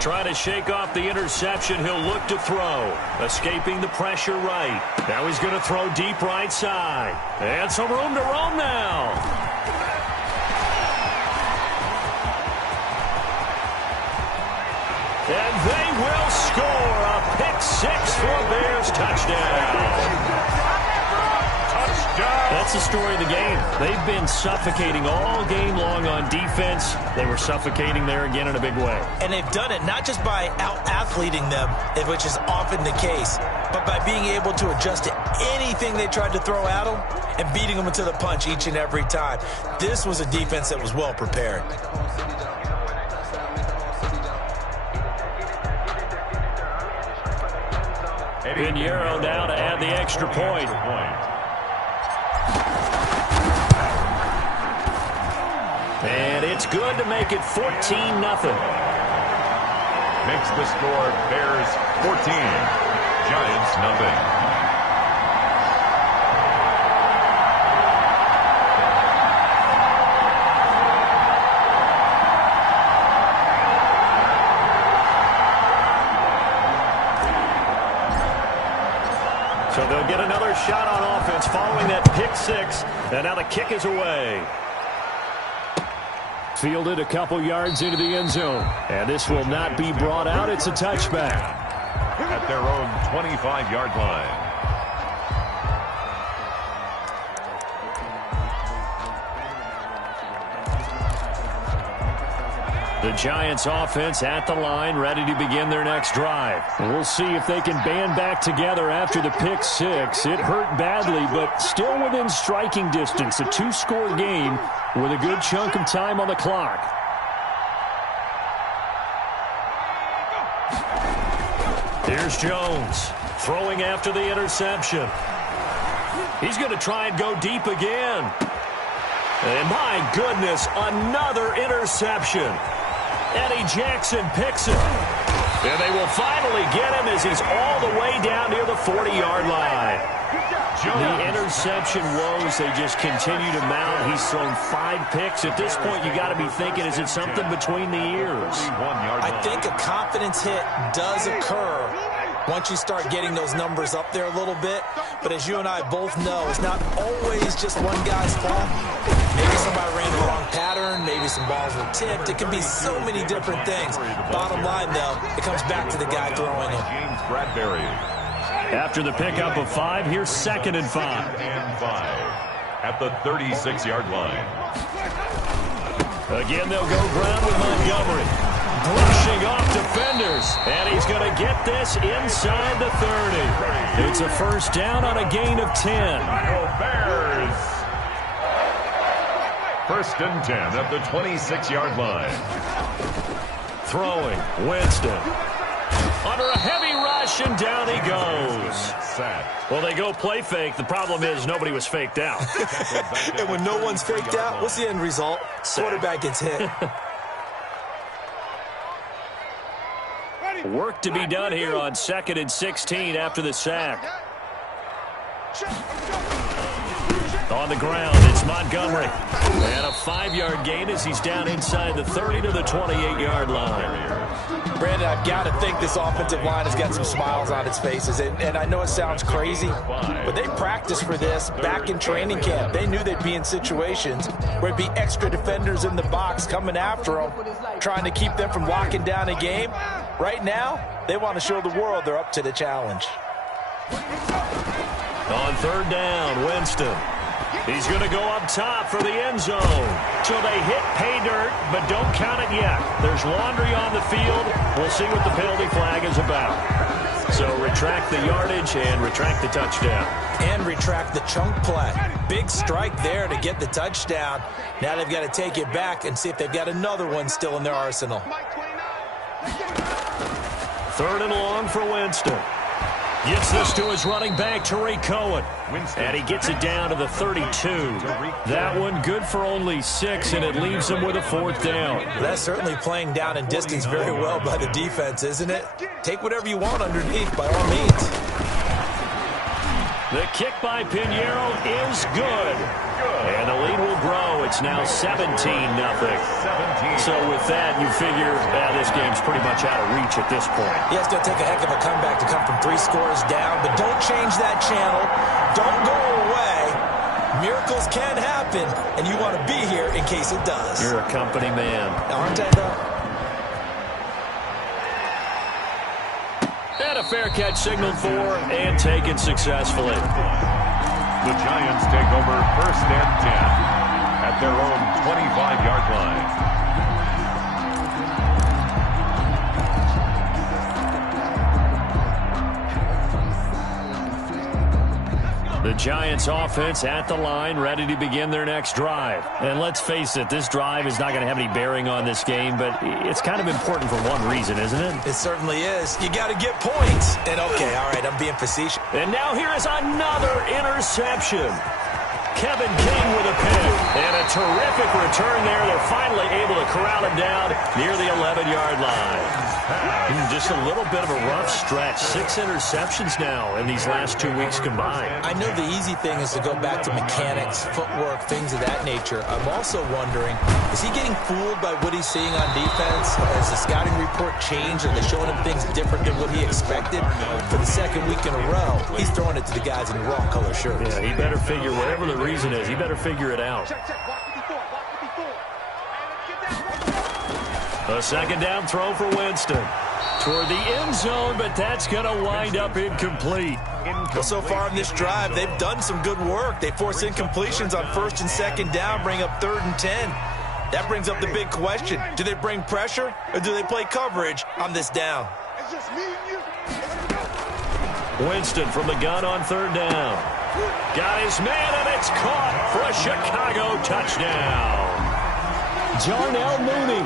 Trying to shake off the interception. He'll look to throw. Escaping the pressure right. Now he's going to throw deep right side. And some room to roam now. And they will score a pick-6 for a Bears touchdown. That's the story of the game. They've been suffocating all game long on defense. They were suffocating there again in a big way. And they've done it not just by out-athleting them, which is often the case, but by being able to adjust to anything they tried to throw at them and beating them into the punch each and every time. This was a defense that was well prepared. Pinheiro now to add the extra point. And it's good to make it 14-0. Makes the score Bears 14, Giants nothing. So they'll get another shot on offense following that pick-6. And now the kick is away. Fielded a couple yards into the end zone. And this will not be brought out. It's a touchback. At their own 25-yard line. The Giants offense at the line, ready to begin their next drive. We'll see if they can band back together after the pick-6. It hurt badly, but still within striking distance. A 2-score game with a good chunk of time on the clock. Here's Jones throwing after the interception. He's going to try and go deep again. And my goodness, another interception. Eddie Jackson picks it. And they will finally get him as he's all the way down near the 40-yard line. The interception woes, they just continue to mount. He's thrown 5 picks. At this point, you got to be thinking, is it something between the ears? I think a confidence hit does occur once you start getting those numbers up there a little bit. But as you and I both know, it's not always just one guy's fault. Maybe somebody ran the wrong pattern. Maybe some balls were tipped. It can be so many different things. Bottom line, though, it comes back to the guy throwing them. James Bradbury. After the pickup of 5, here's 2nd and 5. And 5 at the 36-yard line. Again, they'll go ground with Montgomery. Brushing off defenders. And he's going to get this inside the 30. It's a first down on a gain of 10. Go Bears. 1st and 10 at the 26-yard line. Throwing, Winston. Under a heavy rush, and down he goes. Sack. Well, they go play fake. The problem is nobody was faked out. And when no one's faked out, what's the end result? Quarterback gets hit. Work to be done here on 2nd and 16 after the sack. On the ground, it's Montgomery. And a 5-yard gain as he's down inside the 30 to the 28-yard line. Brandon, I've got to think this offensive line has got some smiles on its faces. And I know it sounds crazy, but they practiced for this back in training camp. They knew they'd be in situations where it'd be extra defenders in the box coming after them, trying to keep them from locking down a game. Right now, they want to show the world they're up to the challenge. On 3rd down, Winston. He's going to go up top for the end zone. So they hit pay dirt, but don't count it yet. There's laundry on the field. We'll see what the penalty flag is about. So retract the yardage and retract the touchdown. And retract the chunk play. Big strike there to get the touchdown. Now they've got to take it back and see if they've got another one still in their arsenal. 3rd and long for Winston. Gets this to his running back, Tariq Cohen. And he gets it down to the 32. That one good for only 6, and it leaves him with a 4th down. That's certainly playing down in distance very well by the defense, isn't it? Take whatever you want underneath, by all means. The kick by Pinheiro is good. And the lead will grow. It's now 17-0. So with that, you figure this game's pretty much out of reach at this point. Yeah, it's going to take a heck of a comeback to come from 3 scores down, but don't change that channel. Don't go away. Miracles can happen, and you want to be here in case it does. You're a company man. Aren't I, though? And a fair catch signaled for and taken successfully. The Giants take over 1st and 10 at their own 25-yard line. The Giants offense at the line, ready to begin their next drive. And let's face it, this drive is not going to have any bearing on this game, but it's kind of important for one reason, isn't it? It certainly is. You got to get points. And okay, all right, I'm being facetious. And now here is another interception. Kevin King with a pick. And a terrific return there. They're finally able to corral him down near the 11-yard line. Just a little bit of a rough stretch. 6 interceptions now in these last 2 weeks combined. I know the easy thing is to go back to mechanics, footwork, things of that nature. I'm also wondering, is he getting fooled by what he's seeing on defense? Has the scouting report changed? Are they showing him things different than what he expected? For the 2nd week in a row, he's throwing it to the guys in wrong color shirts. Yeah, he better figure, whatever the reason is, he better figure it out. A 2nd down throw for Winston. Toward the end zone, but that's going to wind up incomplete. Well, so far in this drive, they've done some good work. They force incompletions on 1st and 2nd down, bring up 3rd and 10. That brings up the big question. Do they bring pressure, or do they play coverage on this down? It's just me and you. Winston from the gun on 3rd down. Got his man, and it's caught for a Chicago touchdown. Jarnell Mooney,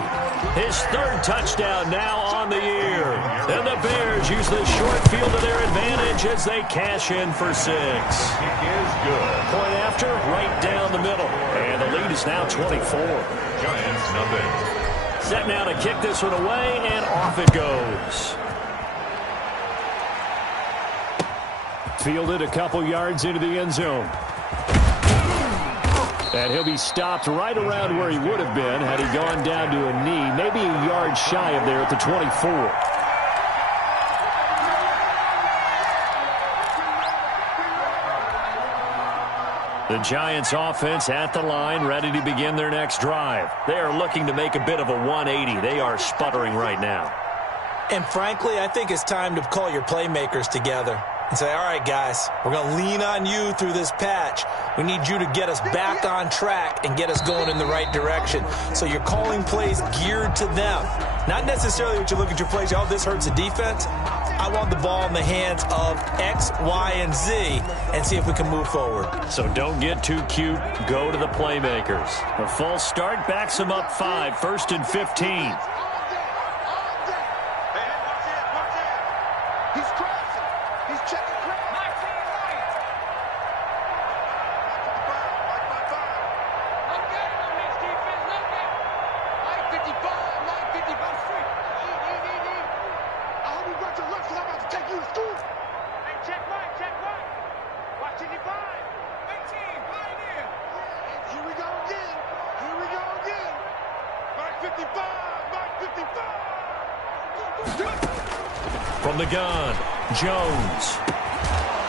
his 3rd touchdown now on the year. And the Bears use the short field to their advantage as they cash in for 6. It is good. Point after, right down the middle. And the lead is now 24. Giants nothing. Set now to kick this one away, and off it goes. Fielded a couple yards into the end zone. And he'll be stopped right around where he would have been had he gone down to a knee, maybe a yard shy of there at the 24. The Giants offense at the line, ready to begin their next drive. They are looking to make a bit of a 180. They are sputtering right now. And frankly, I think it's time to call your playmakers together. and say, all right, guys, we're going to lean on you through this patch. We need you to get us back on track and get us going in the right direction. So you're calling plays geared to them. Not necessarily what you look at your plays, oh, this hurts the defense. I want the ball in the hands of X, Y, and Z and see if we can move forward. So don't get too cute. Go to the playmakers. A false start backs them up 5, 1st and 15. From the gun, Jones.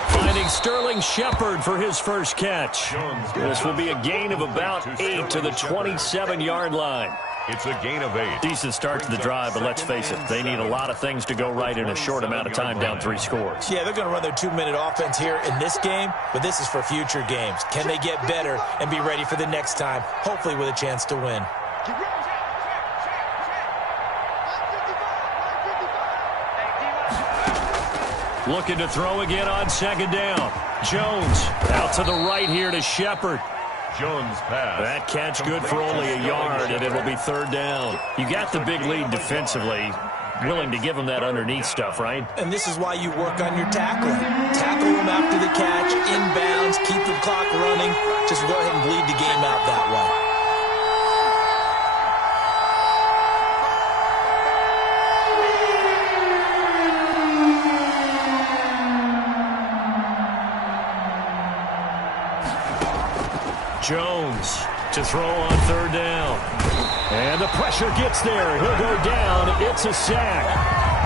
Finding Sterling Shepard for his first catch. This will be a gain of about 8 to the 27-yard line. It's a gain of 8. Decent start to the drive, but let's face it, they need a lot of things to go right in a short amount of time, down 3 scores. Yeah, they're going to run their 2-minute offense here in this game, but this is for future games. Can they get better and be ready for the next time, hopefully with a chance to win? Looking to throw again on 2nd down. Jones out to the right here to Shepard. Jones pass. That catch good for only a yard, and it will be 3rd down. You got the big lead defensively. Willing to give them that underneath stuff, right? And this is why you work on your tackling. Tackle them after the catch, inbounds, keep the clock running. Just go ahead and bleed the game out that way. Jones to throw on 3rd down. And the pressure gets there. He'll go down. It's a sack.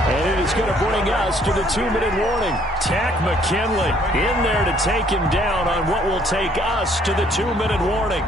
And it is going to bring us to the 2-minute warning. Takk McKinley in there to take him down on what will take us to the 2-minute warning.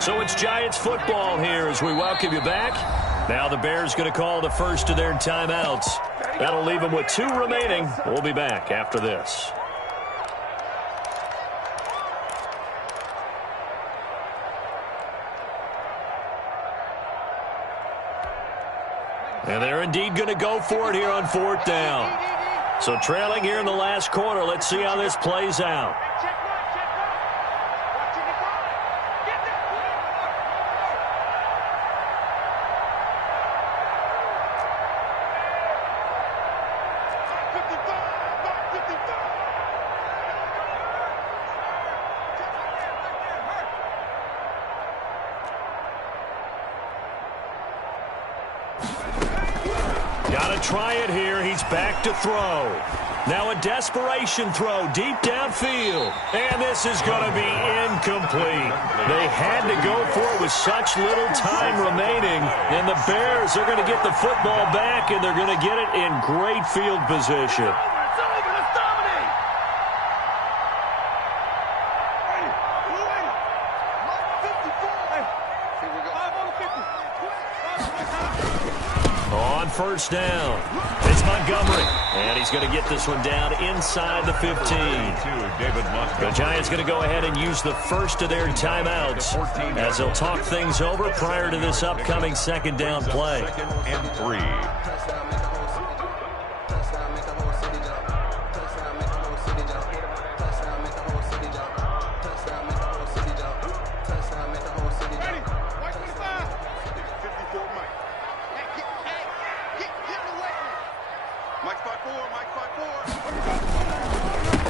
So it's Giants football here as we welcome you back. Now the Bears going to call the first of their timeouts. That'll leave them with 2 remaining. We'll be back after this. And they're indeed going to go for it here on 4th down. So trailing here in the last quarter. Let's see how this plays out. Got to try it here. He's back to throw. Now a desperation throw deep downfield. And this is going to be incomplete. They had to go for it with such little time remaining. And the Bears are going to get the football back, and they're going to get it in great field position. On 1st down, it's Montgomery. And he's going to get this one down inside the 15. The Giants going to go ahead and use the first of their timeouts as they'll talk things over prior to this upcoming 2nd down play. 2nd and 3.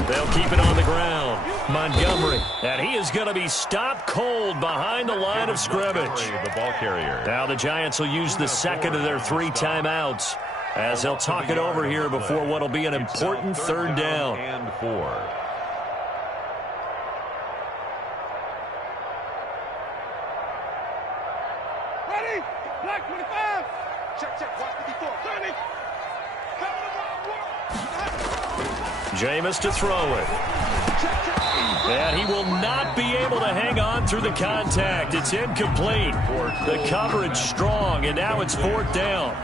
They'll keep it on the ground. Montgomery, and he is going to be stopped cold behind the line of scrimmage. The ball carrier. Now the Giants will use the second of their 3 timeouts as they'll talk it over here before what will be an important third down. And 4. Ready? Black 25. Check, check. Watch 54. 30. Jameis to throw it. And he will not be able to hang on through the contact. It's incomplete. The coverage strong, and now it's 4th down.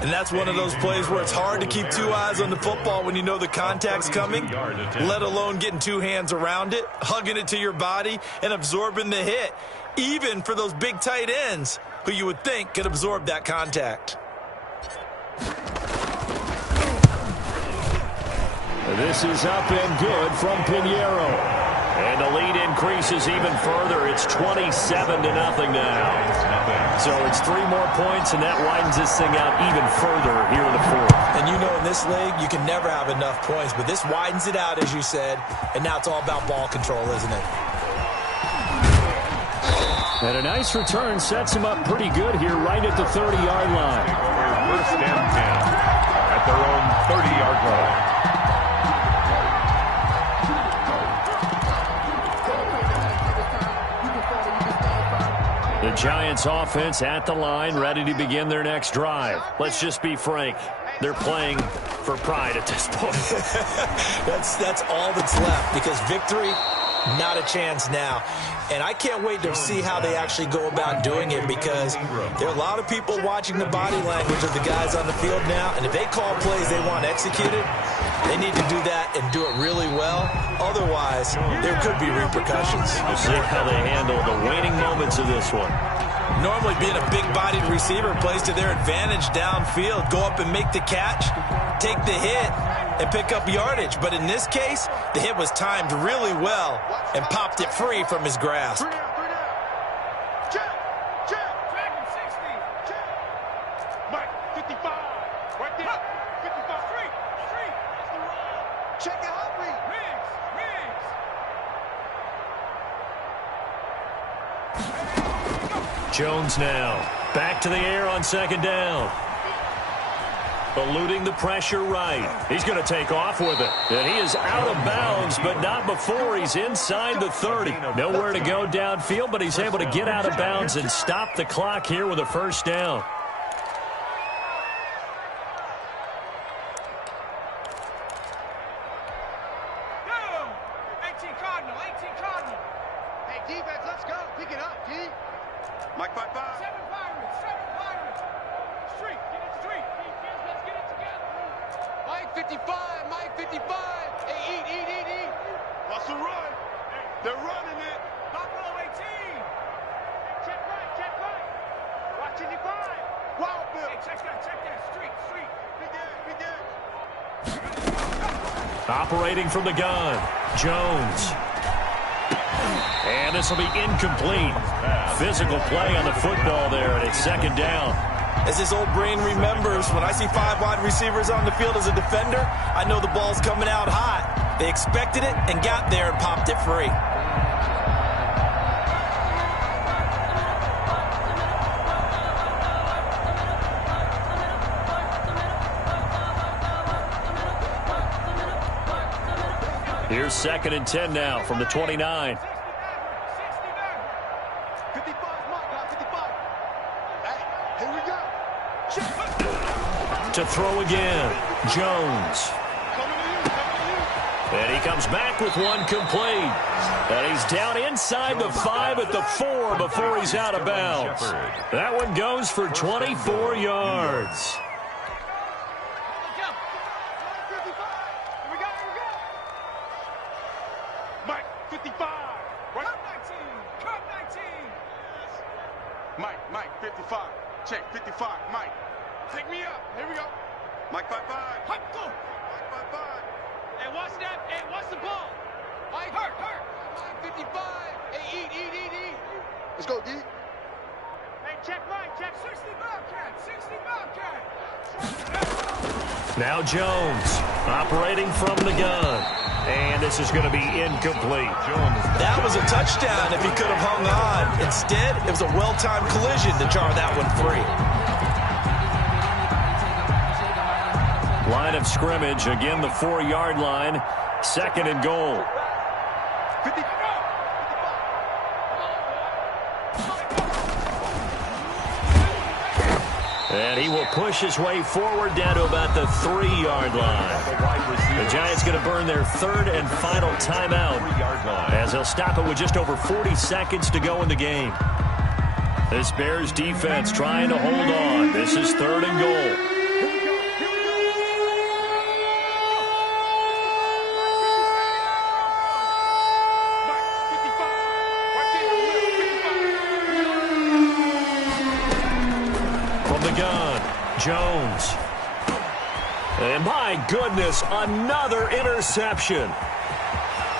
And that's one of those plays where it's hard to keep 2 eyes on the football when you know the contact's coming, let alone getting 2 hands around it, hugging it to your body, and absorbing the hit, even for those big tight ends who you would think could absorb that contact. This is up and good from Pinheiro. And the lead increases even further. It's 27-0 now. So it's 3 more points, and that widens this thing out even further here in the 4th. And you know in this league, you can never have enough points, but this widens it out, as you said, and now it's all about ball control, isn't it? And a nice return sets him up pretty good here right at the 30-yard line. First and 10 at their own 30-yard line. The Giants offense at the line, ready to begin their next drive. Let's just be frank. They're playing for pride at this point. That's all that's left, because victory, not a chance now. And I can't wait to see how they actually go about doing it, because there are a lot of people watching the body language of the guys on the field now, and if they call plays they want executed, they need to do that and do it really well. Otherwise, there could be repercussions. We'll see how they handle the waning moments of this one. Normally being a big-bodied receiver plays to their advantage downfield. Go up and make the catch, take the hit, and pick up yardage. But in this case, the hit was timed really well and popped it free from his grasp. 3 down. Check, check. Dragon 60. Check. Mike, 55. Right there. 55. Street. That's the run. Check it out, Riggs. Jones now. Back to the air on 2nd down. Eluding the pressure right. He's going to take off with it. And he is out of bounds, but not before he's inside the 30. Nowhere to go downfield, but he's able to get out of bounds and stop the clock here with a 1st down. Defense, let's go. Pick it up, D. Mike 5-5. 7 Pirates. Street, get it street. Defense, let's get it together. Mike 55. Hey, eat. Muscle run. They're running it. Buffalo 18. Check right. Watch it, 5. Wild Bill. Hey, check that. Street. Be there. Operating from the gun. Jones. And this will be incomplete. Physical play on the football there, and it's 2nd down. As his old brain remembers, when I see 5 wide receivers on the field as a defender, I know the ball's coming out hot. They expected it and got there and popped it free. Here's 2nd and 10 now from the 29. 55, Mike, 55. Hey, here we go. To throw again, Jones. And he comes back with one complete. And he's down inside the 5 at the 4 before he's out of bounds. That one goes for 24 yards. Mike, 55. Right. Cut 19. Mike, 55. Check, 55. Mike, take me up. Here we go. Mike, 5-5. Mike, 5-5. Hey, watch that. Hey, watch the ball. Mike, hurt. Mike, 55. Hey, eat. Let's go, D. Hey, check Mike. Check 60 Bobcat. 60 Bobcat. Now Jones. Operating from the gun. And this is going to be incomplete. That was a touchdown if he could have hung on. Instead, it was a well-timed collision to jar that one free. Line of scrimmage, again the 4-yard line. 2nd and goal. And he will push his way forward down to about the 3-yard line. The Giants going to burn their 3rd and final timeout as they'll stop it with just over 40 seconds to go in the game. This Bears defense trying to hold on. This is 3rd and goal. Jones. And my goodness, another interception.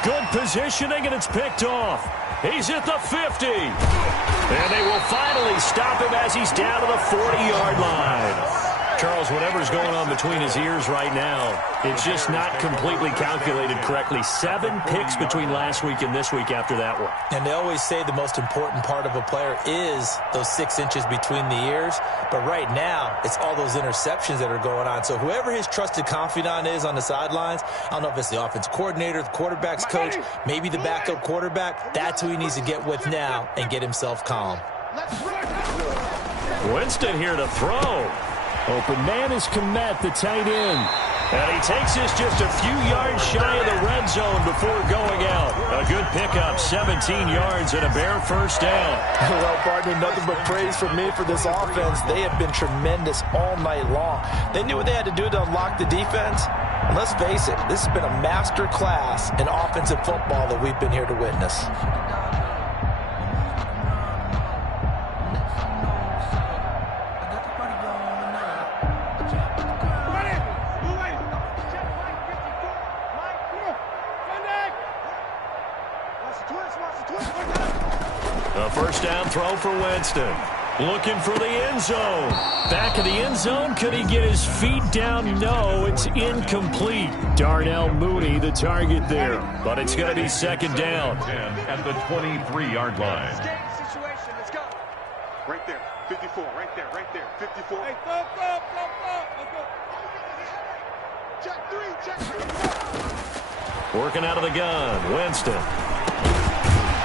Good positioning, and it's picked off. He's at the 50. And they will finally stop him as he's down to the 40-yard line. Charles, whatever's going on between his ears right now, it's just not completely calculated correctly. 7 picks between last week and this week after that one. And they always say the most important part of a player is those 6 inches between the ears. But right now, it's all those interceptions that are going on. So whoever his trusted confidant is on the sidelines, I don't know if it's the offense coordinator, the quarterback's coach, maybe the backup quarterback, that's who he needs to get with now and get himself calm. Winston here to throw. Open man is Kmet, the tight end. And he takes this just a few yards shy of the red zone before going out. A good pickup, 17 yards and a Bear first down. Well, partner, nothing but praise from me for this offense. They have been tremendous all night long. They knew what they had to do to unlock the defense. And let's face it, this has been a master class in offensive football that we've been here to witness. A first down throw for Winston. Looking for the end zone. Back of the end zone. Could he get his feet down? No, it's incomplete. Darnell Mooney, the target there. But it's going to be 2nd down. At the 23-yard line. Let's go. Right there. 54. Right there. Right there. 54. Hey, go. Let's go. Check 3. Working out of the gun. Winston.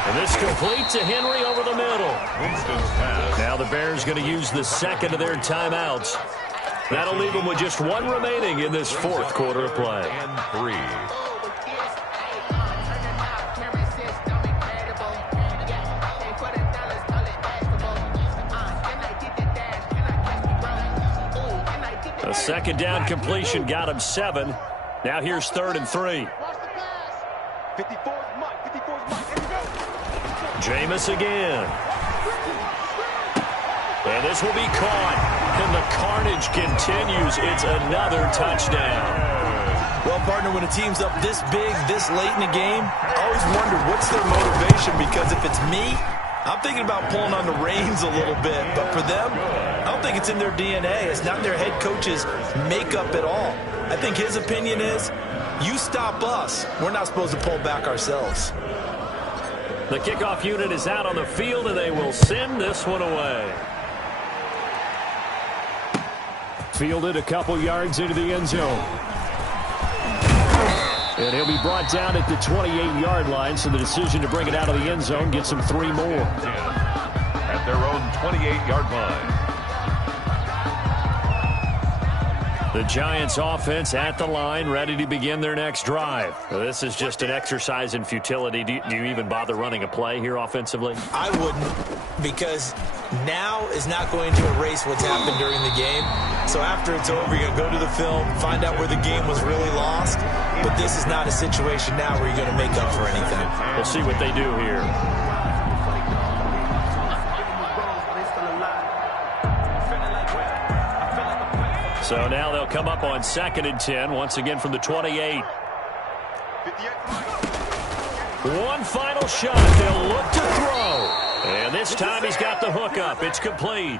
And this complete to Henry over the middle. Winston's pass. Now the Bears going to use the 2nd of their timeouts. That'll leave them with just 1 remaining in this 4th quarter of play. And 3. A 2nd down completion got him 7. Now here's 3rd and 3. 54's Mike. 54's Mike. Here we go. Jameis again. And this will be caught. And the carnage continues. It's another touchdown. Well, partner, when a team's up this big, this late in the game, I always wonder what's their motivation, because if it's me, I'm thinking about pulling on the reins a little bit. But for them, I don't think it's in their DNA. It's not their head coach's makeup at all. I think his opinion is, you stop us, we're not supposed to pull back ourselves. The kickoff unit is out on the field, and they will send this one away. Fielded a couple yards into the end zone. And he'll be brought down at the 28-yard line, so the decision to bring it out of the end zone gets him 3 more. At their own 28-yard line. The Giants offense at the line, ready to begin their next drive. This is just an exercise in futility. Do you even bother running a play here offensively? I wouldn't, because now is not going to erase what's happened during the game. So after it's over, you're going to go to the film, find out where the game was really lost. But this is not a situation now where you're going to make up for anything. We'll see what they do here. So now they'll come up on 2nd and 10, once again from the 28. One final shot. They'll look to throw. And this time he's got the hook up. It's complete.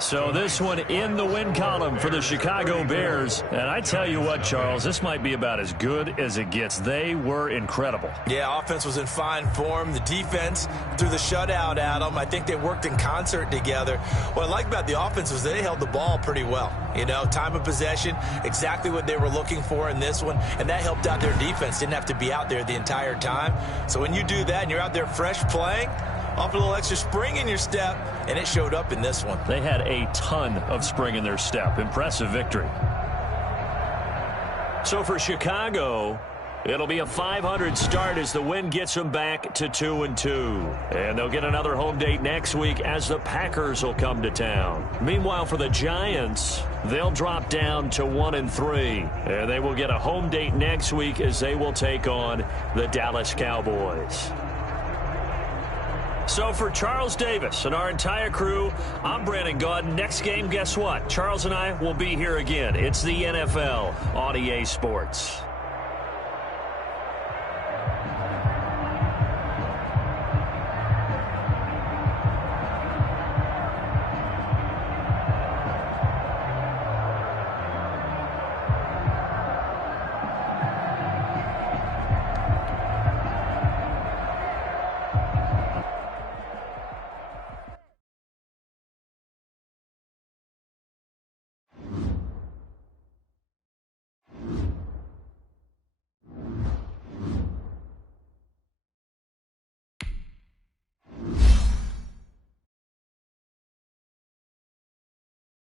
So this one in the win column for the Chicago Bears. And I tell you what, Charles, this might be about as good as it gets. They were incredible. Yeah, offense was in fine form. The defense threw the shutout at them. I think they worked in concert together. What I like about the offense was they held the ball pretty well. You know, time of possession, exactly what they were looking for in this one. And that helped out their defense. Didn't have to be out there the entire time. So when you do that and you're out there fresh playing, off a little extra spring in your step, and it showed up in this one. They had a ton of spring in their step. Impressive victory. So for Chicago, it'll be a .500 start as the win gets them back to 2-2. And they'll get another home date next week as the Packers will come to town. Meanwhile, for the Giants, they'll drop down to 1-3. And they will get a home date next week as they will take on the Dallas Cowboys. So for Charles Davis and our entire crew, I'm Brandon Gaudin. Next game, guess what? Charles and I will be here again. It's the NFL on EA Sports.